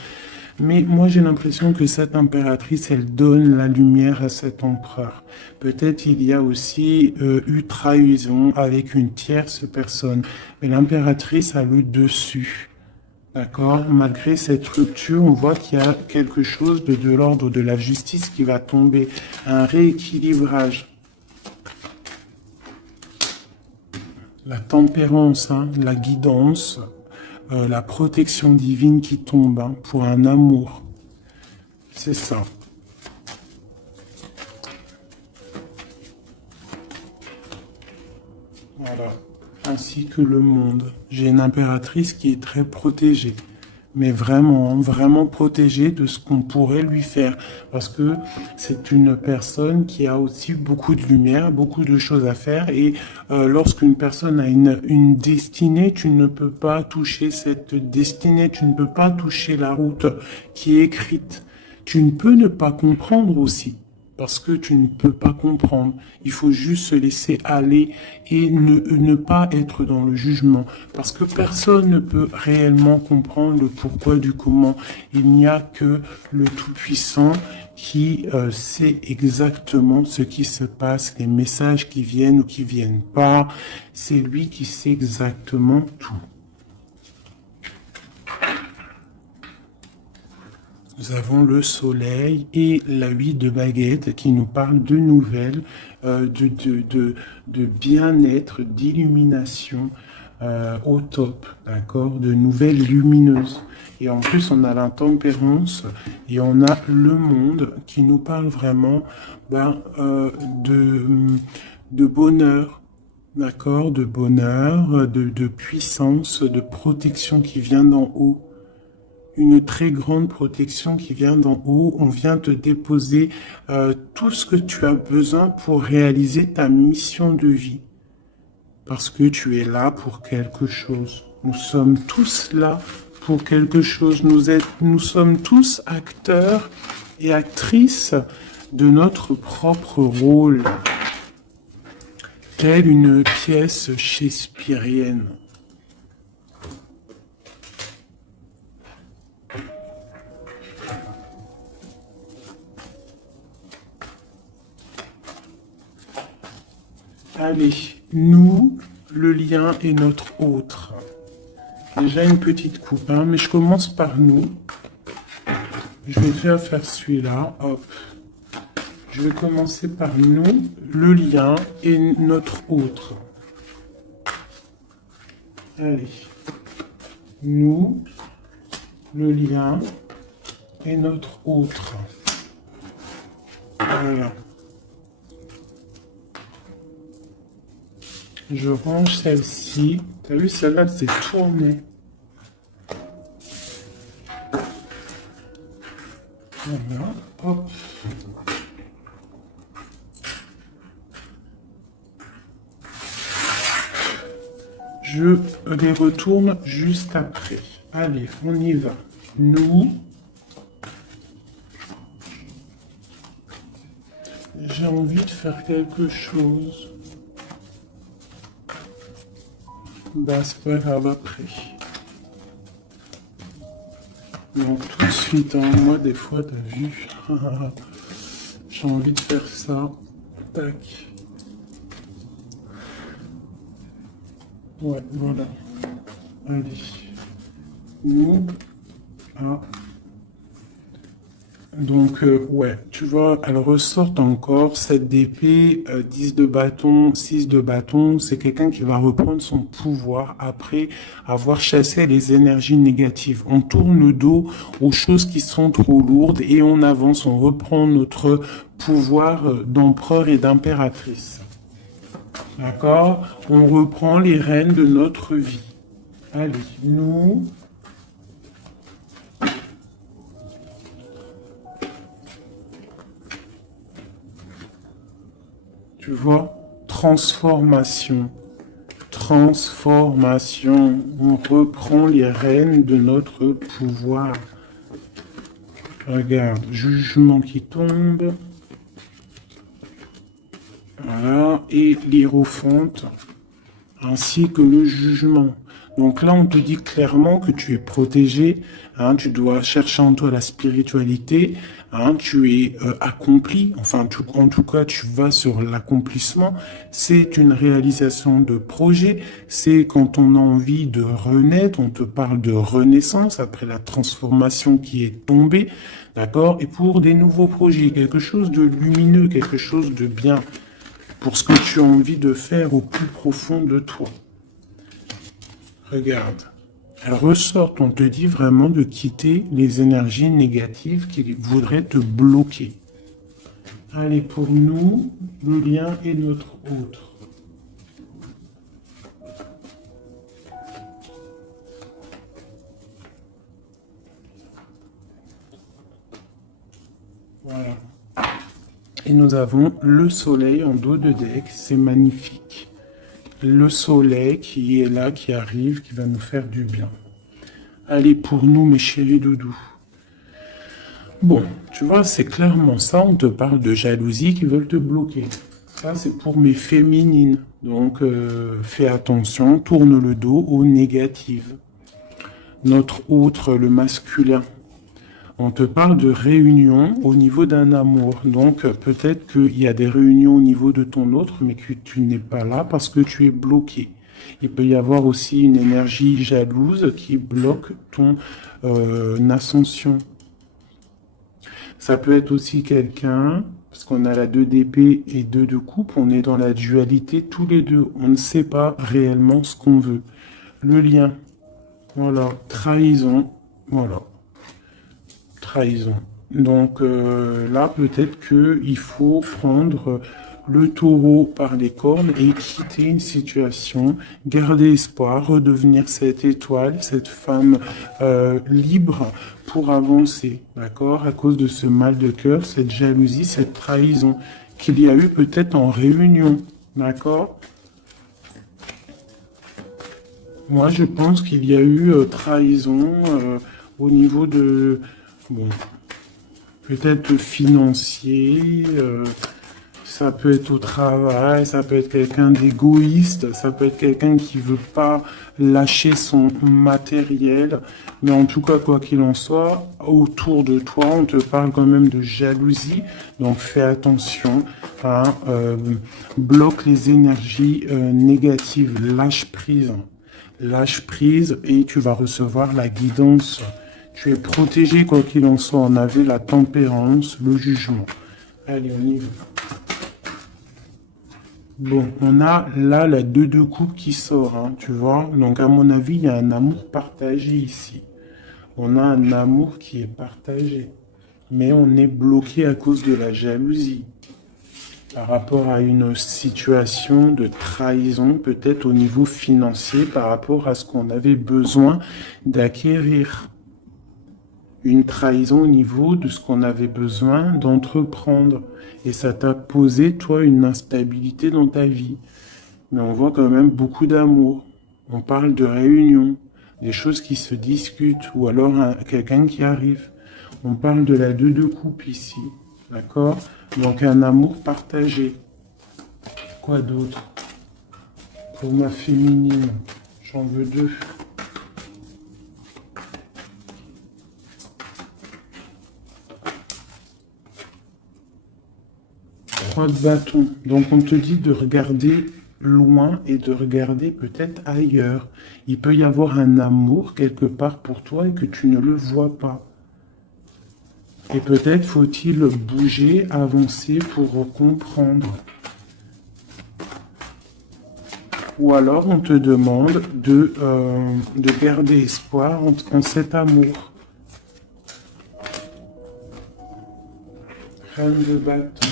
Mais moi, j'ai l'impression que cette impératrice, elle donne la lumière à cet empereur. Peut-être il y a aussi eu trahison avec une tierce personne. Mais l'impératrice a le dessus. D'accord? Malgré cette rupture, on voit qu'il y a quelque chose de l'ordre de la justice qui va tomber. Un rééquilibrage. La tempérance, hein, la guidance. La protection divine qui tombe hein, pour un amour. C'est ça. Voilà. Ainsi que le monde. J'ai une impératrice qui est très protégée. Mais vraiment, hein, vraiment protégée de ce qu'on pourrait lui faire. Parce que c'est une personne qui a aussi beaucoup de lumière, beaucoup de choses à faire. Et lorsqu'une personne a une destinée, tu ne peux pas toucher cette destinée, tu ne peux pas toucher la route qui est écrite. Tu ne peux ne pas comprendre aussi. Parce que tu ne peux pas comprendre. Il faut juste se laisser aller et ne pas être dans le jugement. Parce que personne ne peut réellement comprendre le pourquoi du comment. Il n'y a que le Tout-Puissant qui sait exactement ce qui se passe, les messages qui viennent ou qui viennent pas. C'est lui qui sait exactement tout. Nous avons le soleil et la 8 de baguette qui nous parle de nouvelles, de bien-être, d'illumination au top, d'accord, de nouvelles lumineuses. Et en plus, on a l'intempérance et on a le monde qui nous parle vraiment de bonheur, d'accord, de bonheur, de puissance, de protection qui vient d'en haut. Une très grande protection qui vient d'en haut. On vient te déposer tout ce que tu as besoin pour réaliser ta mission de vie. Parce que tu es là pour quelque chose. Nous sommes tous là pour quelque chose. Nous sommes tous acteurs et actrices de notre propre rôle. Telle une pièce shakespearienne. Allez, nous, le lien est notre autre. Déjà une petite coupe, hein, mais je commence par nous. Je vais déjà faire celui-là. Hop. Je vais commencer par nous, le lien et notre autre. Allez. Nous, le lien et notre autre. Voilà. Je range celle-ci. T'as vu, celle-là, c'est tourné. Voilà. Hop. Je les retourne juste après. Allez, on y va. Nous. J'ai envie de faire quelque chose. Bah, c'est pas grave après. Donc tout de suite, hein, moi des fois, t'as vu, j'ai envie de faire ça. Tac. Ouais, voilà. Allez. Nous, ah. Donc, ouais, tu vois, elle ressort encore 7 d'épée, 10 de bâton, 6 de bâton. C'est quelqu'un qui va reprendre son pouvoir après avoir chassé les énergies négatives. On tourne le dos aux choses qui sont trop lourdes et on avance, on reprend notre pouvoir d'empereur et d'impératrice. D'accord? On reprend les rênes de notre vie. Allez, nous, tu vois, transformation. Transformation. On reprend les rênes de notre pouvoir. Regarde, jugement qui tombe. Voilà. Et l'hiérophante, ainsi que le jugement. Donc là, on te dit clairement que tu es protégé, hein, tu dois chercher en toi la spiritualité, hein, tu es accompli, enfin, en tout cas, tu vas sur l'accomplissement. C'est une réalisation de projet, c'est quand on a envie de renaître, on te parle de renaissance après la transformation qui est tombée, d'accord? Et pour des nouveaux projets, quelque chose de lumineux, quelque chose de bien, pour ce que tu as envie de faire au plus profond de toi. Regarde, elles ressortent, on te dit vraiment de quitter les énergies négatives qui voudraient te bloquer. Allez, pour nous, le lien est notre autre. Voilà. Et nous avons le soleil en dos de deck, c'est magnifique. Le soleil qui est là, qui arrive, qui va nous faire du bien. Allez, pour nous, mes chéris doudous. Bon, tu vois, c'est clairement ça, on te parle de jalousie qui veulent te bloquer. Ça, c'est pour mes féminines. Donc, fais attention, tourne le dos aux négatives. Notre autre, le masculin. On te parle de réunion au niveau d'un amour. Donc, peut-être qu'il y a des réunions au niveau de ton autre, mais que tu n'es pas là parce que tu es bloqué. Il peut y avoir aussi une énergie jalouse qui bloque ton ascension. Ça peut être aussi quelqu'un, parce qu'on a la 2 d'épée et 2 de coupe, on est dans la dualité tous les deux. On ne sait pas réellement ce qu'on veut. Le lien, voilà, trahison, voilà, trahison. Donc là, peut-être qu'il faut prendre le taureau par les cornes et quitter une situation, garder espoir, redevenir cette étoile, cette femme libre pour avancer, d'accord? À cause de ce mal de cœur, cette jalousie, cette trahison qu'il y a eu peut-être en réunion, d'accord? Moi, je pense qu'il y a eu trahison au niveau de, bon, peut-être financier, ça peut être au travail, ça peut être quelqu'un d'égoïste, ça peut être quelqu'un qui veut pas lâcher son matériel. Mais en tout cas, quoi qu'il en soit, autour de toi, on te parle quand même de jalousie. Donc fais attention, hein, bloque les énergies négatives, lâche prise. Lâche prise et tu vas recevoir la guidance. Tu es protégé quoi qu'il en soit. On avait la tempérance, le jugement. Allez, on y va. Bon, on a là la 2 de coupe qui sort, hein, tu vois. Donc, à mon avis, il y a un amour partagé ici. On a un amour qui est partagé. Mais on est bloqué à cause de la jalousie. Par rapport à une situation de trahison, peut-être au niveau financier, par rapport à ce qu'on avait besoin d'acquérir. Une trahison au niveau de ce qu'on avait besoin d'entreprendre. Et ça t'a posé, toi, une instabilité dans ta vie. Mais on voit quand même beaucoup d'amour. On parle de réunion, des choses qui se discutent, ou alors quelqu'un qui arrive. On parle de la 2 de coupe ici. D'accord? Donc un amour partagé. Quoi d'autre? Pour ma féminine, j'en veux 2. 3 de bâton. Donc on te dit de regarder loin et de regarder peut-être ailleurs. Il peut y avoir un amour quelque part pour toi et que tu ne le vois pas. Et peut-être faut-il bouger, avancer pour comprendre. Ou alors on te demande de garder espoir en cet amour. Reine de bâton.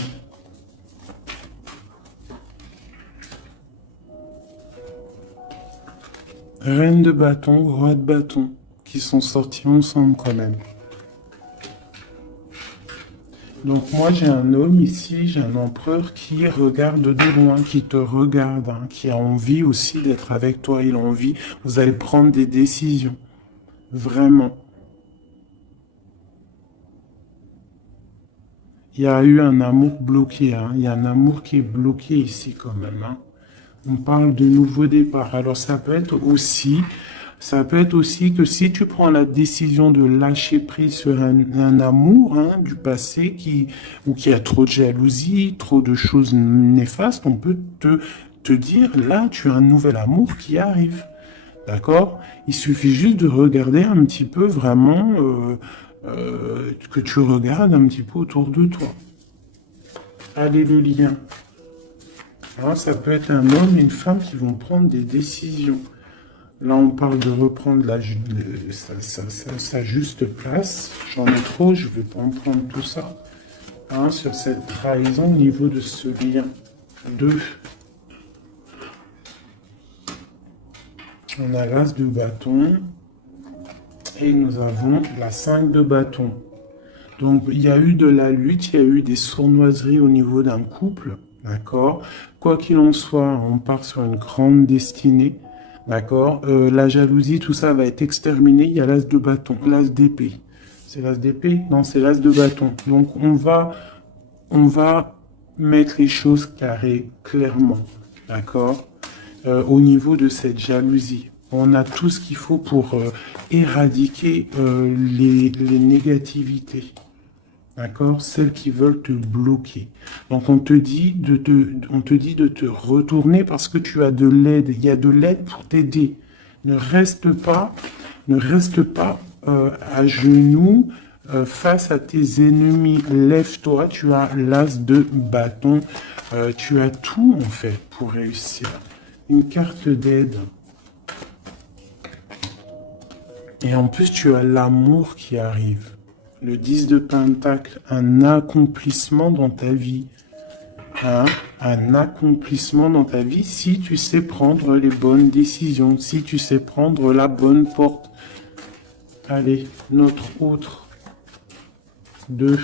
Reine de bâton, roi de bâton, qui sont sortis ensemble quand même. Donc moi j'ai un homme ici, j'ai un empereur qui regarde de loin, qui te regarde, hein, qui a envie aussi d'être avec toi, il a envie, vous allez prendre des décisions, vraiment. Il y a eu un amour bloqué, hein, il y a un amour qui est bloqué ici quand même. Hein. On parle de nouveau départ, alors ça peut être aussi que si tu prends la décision de lâcher prise sur un amour hein, du passé ou qui a trop de jalousie, trop de choses néfastes, on peut te dire, là, tu as un nouvel amour qui arrive. D'accord? Il suffit juste de regarder un petit peu vraiment, que tu regardes un petit peu autour de toi. Allez, le lien. Hein, ça peut être un homme et une femme qui vont prendre des décisions. Là, on parle de reprendre sa juste place. J'en ai trop, je ne vais pas en prendre tout ça. Hein, sur cette trahison au niveau de ce lien. 2. On a l'as de bâton. Et nous avons la 5 de bâton. Donc, il y a eu de la lutte, il y a eu des sournoiseries au niveau d'un couple. D'accord? Quoi qu'il en soit, on part sur une grande destinée. D'accord? La jalousie, tout ça va être exterminé. Il y a l'as de bâton, l'as d'épée. C'est l'as d'épée? Non, c'est l'as de bâton. Donc, on va mettre les choses carrées, clairement. D'accord? Au niveau de cette jalousie. On a tout ce qu'il faut pour éradiquer les négativités. D'accord? Celles qui veulent te bloquer. Donc, on te dit de te retourner parce que tu as de l'aide. Il y a de l'aide pour t'aider. Ne reste pas à genoux face à tes ennemis. Lève-toi. Tu as l'as de bâton. Tu as tout, en fait, pour réussir. Une carte d'aide. Et en plus, tu as l'amour qui arrive. Le 10 de Pentacle, un accomplissement dans ta vie. Hein? Un accomplissement dans ta vie si tu sais prendre les bonnes décisions, si tu sais prendre la bonne porte. Allez, notre autre 2.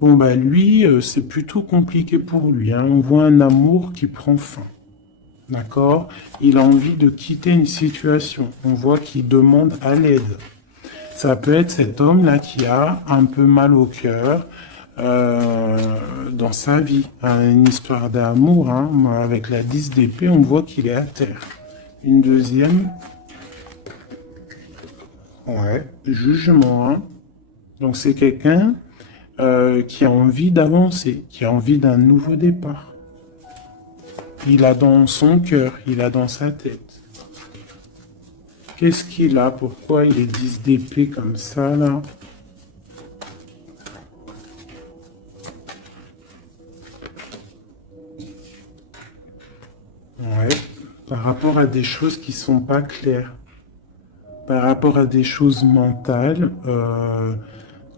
Bon, bah lui, c'est plutôt compliqué pour lui. Hein? On voit un amour qui prend fin. D'accord? Il a envie de quitter une situation. On voit qu'il demande à l'aide. Ça peut être cet homme-là qui a un peu mal au cœur dans sa vie. Une histoire d'amour, hein, avec la 10 d'épée, on voit qu'il est à terre. Une deuxième. Ouais, jugement. Hein. Donc c'est quelqu'un qui a envie d'avancer, qui a envie d'un nouveau départ. Il a dans son cœur, il a dans sa tête. Qu'est-ce qu'il a? Pourquoi il est 10 d'épée comme ça, là? Ouais. Par rapport à des choses qui sont pas claires. Par rapport à des choses mentales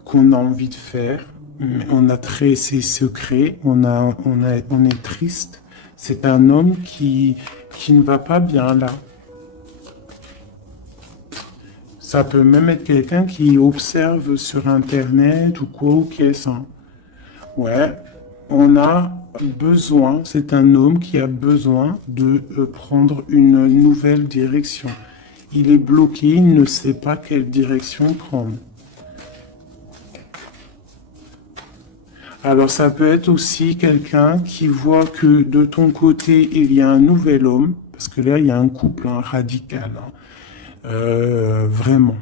qu'on a envie de faire. Mais on a ses secrets. On est triste. C'est un homme qui ne va pas bien, là. Ça peut même être quelqu'un qui observe sur Internet ou quoi, ou qu'est-ce. Hein. Ouais, on a besoin, c'est un homme qui a besoin de prendre une nouvelle direction. Il est bloqué, il ne sait pas quelle direction prendre. Alors ça peut être aussi quelqu'un qui voit que de ton côté, il y a un nouvel homme, parce que là, il y a un couple hein, radical. Hein. Vraiment.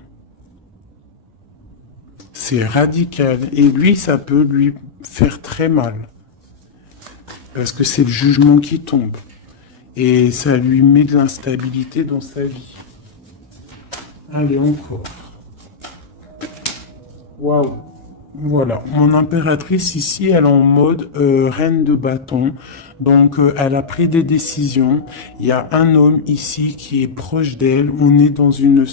C'est radical. Et lui, ça peut lui faire très mal. Parce que c'est le jugement qui tombe. Et ça lui met de l'instabilité dans sa vie. Allez, encore. Waouh. Voilà, mon impératrice ici, elle est en mode reine de bâton. Donc, elle a pris des décisions. Il y a un homme ici qui est proche d'elle. On est dans une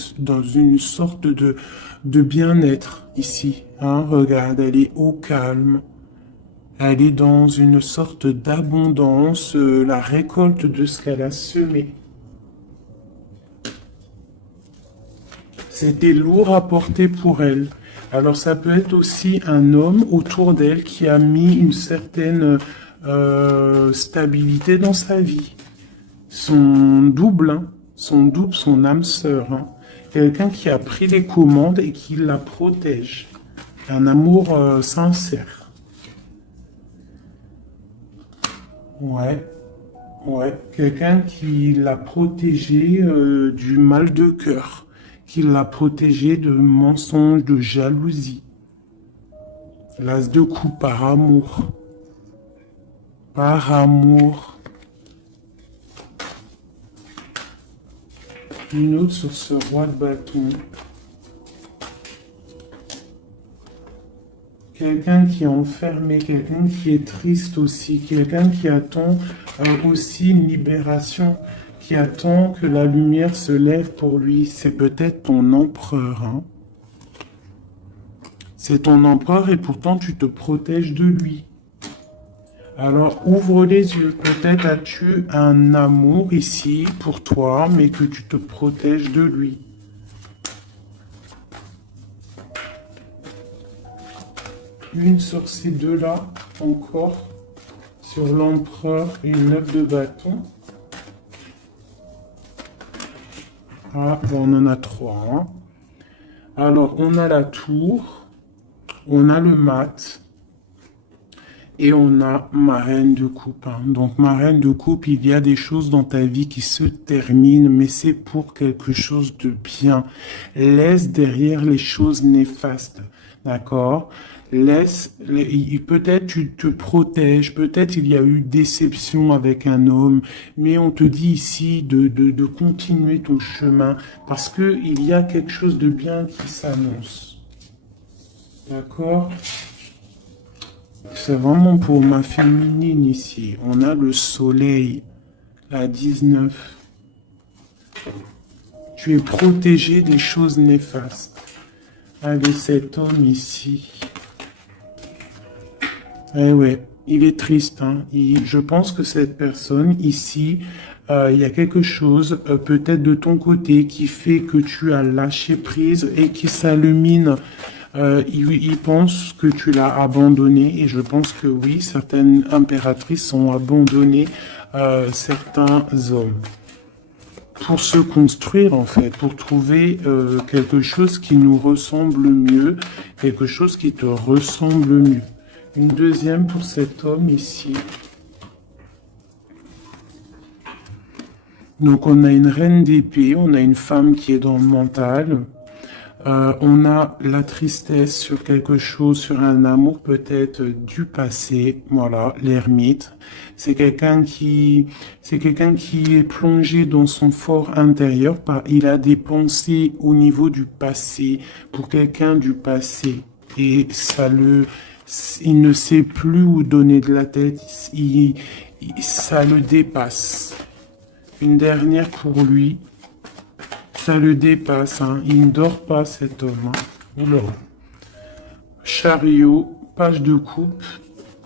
sorte de bien-être ici. Hein, regarde, elle est au calme. Elle est dans une sorte d'abondance, la récolte de ce qu'elle a semé. C'était lourd à porter pour elle. Alors ça peut être aussi un homme autour d'elle qui a mis une certaine stabilité dans sa vie. Son double, hein, son âme sœur. Hein. Quelqu'un qui a pris les commandes et qui la protège. Un amour sincère. Ouais, ouais. Quelqu'un qui l'a protégé du mal de cœur. Qui l'a protégé de mensonges, de jalousie. L'as de coupe par amour. Par amour. Une autre sur ce roi de bâton. Quelqu'un qui est enfermé, quelqu'un qui est triste aussi, quelqu'un qui attend aussi une libération, qui attend que la lumière se lève pour lui. C'est peut-être ton empereur. Hein. C'est ton empereur et pourtant tu te protèges de lui. Alors ouvre les yeux. Peut-être as-tu un amour ici pour toi, mais que tu te protèges de lui. Une sur ces deux-là, encore. Sur l'empereur, une 9 de bâton. Ah, bon, on en a 3. Hein. Alors, on a la tour, on a le mat, et on a ma reine de coupe. Hein. Donc, ma reine de coupe, il y a des choses dans ta vie qui se terminent, mais c'est pour quelque chose de bien. Laisse derrière les choses néfastes. D'accord? Peut-être tu te protèges, peut-être il y a eu déception avec un homme, mais on te dit ici de continuer ton chemin parce que il y a quelque chose de bien qui s'annonce. D'accord? C'est vraiment pour ma féminine ici. On a le soleil, la 19. Tu es protégé des choses néfastes. Allez, cet homme ici. Eh ouais, il est triste. Hein. Je pense que cette personne ici, il y a quelque chose peut-être de ton côté qui fait que tu as lâché prise et qui s'illumine. Il pense que tu l'as abandonné et je pense que oui, certaines impératrices ont abandonné certains hommes pour se construire en fait, pour trouver quelque chose qui nous ressemble mieux, quelque chose qui te ressemble mieux. Une deuxième pour cet homme ici. Donc on a une reine d'épée, on a une femme qui est dans le mental. On a la tristesse sur quelque chose, sur un amour peut-être du passé. Voilà, l'ermite. C'est quelqu'un qui est plongé dans son fort intérieur. Il a des pensées au niveau du passé, pour quelqu'un du passé. Et il ne sait plus où donner de la tête. Ça le dépasse. Une dernière pour lui. Ça le dépasse, hein. Il ne dort pas cet homme. Hein. Oula. Chariot, page de coupe,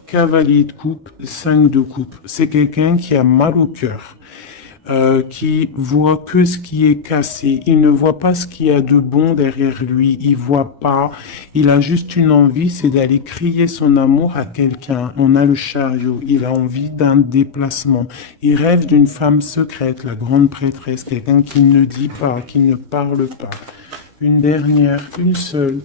cavalier de coupe, 5 de coupe. C'est quelqu'un qui a mal au cœur, qui voit que ce qui est cassé. Il ne voit pas ce qu'il y a de bon derrière lui. Il voit pas. Il a juste une envie, c'est d'aller crier son amour à quelqu'un. On a le chariot. Il a envie d'un déplacement. Il rêve d'une femme secrète, la grande prêtresse, quelqu'un qui ne dit pas, qui ne parle pas. Une dernière, une seule.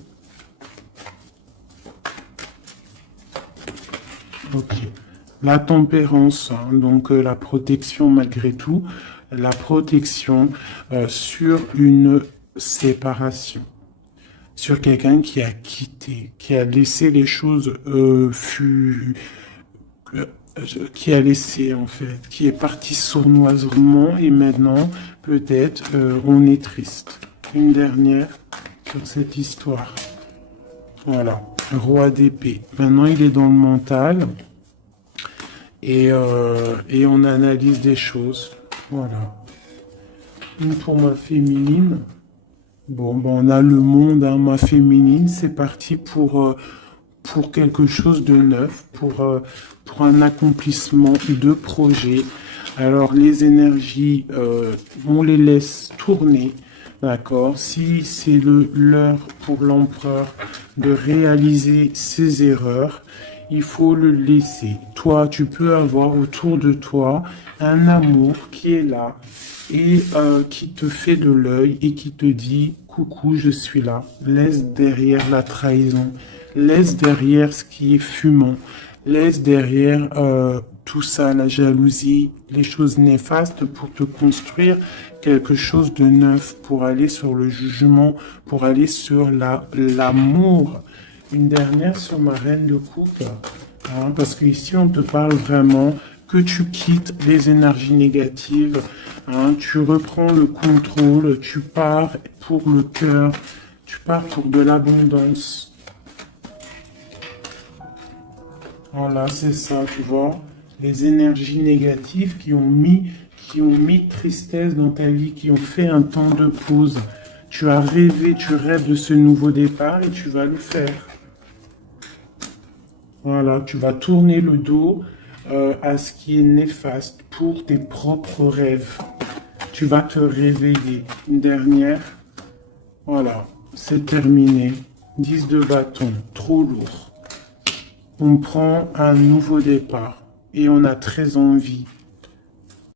Ok. La tempérance, hein, donc la protection malgré tout, la protection sur une séparation, sur quelqu'un qui a quitté, qui a laissé les choses qui a laissé en fait, qui est parti sournoisement et maintenant peut-être on est triste. Une dernière sur cette histoire. Voilà, roi d'épée. Maintenant il est dans le mental et on analyse des choses. Voilà. Une pour ma féminine. Bon, ben on a le monde, hein, ma féminine, c'est parti pour quelque chose de neuf, pour un accomplissement de projet. Alors les énergies, on les laisse tourner, d'accord? Si c'est l'heure pour l'empereur de réaliser ses erreurs, il faut le laisser. Toi, tu peux avoir autour de toi un amour qui est là et qui te fait de l'œil et qui te dit coucou, je suis là. Laisse derrière la trahison, laisse derrière ce qui est fumant, laisse derrière tout ça, la jalousie, les choses néfastes pour te construire quelque chose de neuf, pour aller sur le jugement, pour aller sur l'amour. Une dernière sur ma reine de coupe, hein, parce qu'ici on te parle vraiment que tu quittes les énergies négatives, hein, tu reprends le contrôle, tu pars pour le cœur, tu pars pour de l'abondance. Voilà, c'est ça, tu vois. Les énergies négatives qui ont mis tristesse dans ta vie, qui ont fait un temps de pause. Tu as rêvé, tu rêves de ce nouveau départ et tu vas le faire. Voilà, tu vas tourner le dos à ce qui est néfaste pour tes propres rêves. Tu vas te réveiller. Une dernière. Voilà, c'est terminé. 10 de bâton, trop lourd. On prend un nouveau départ et on a très envie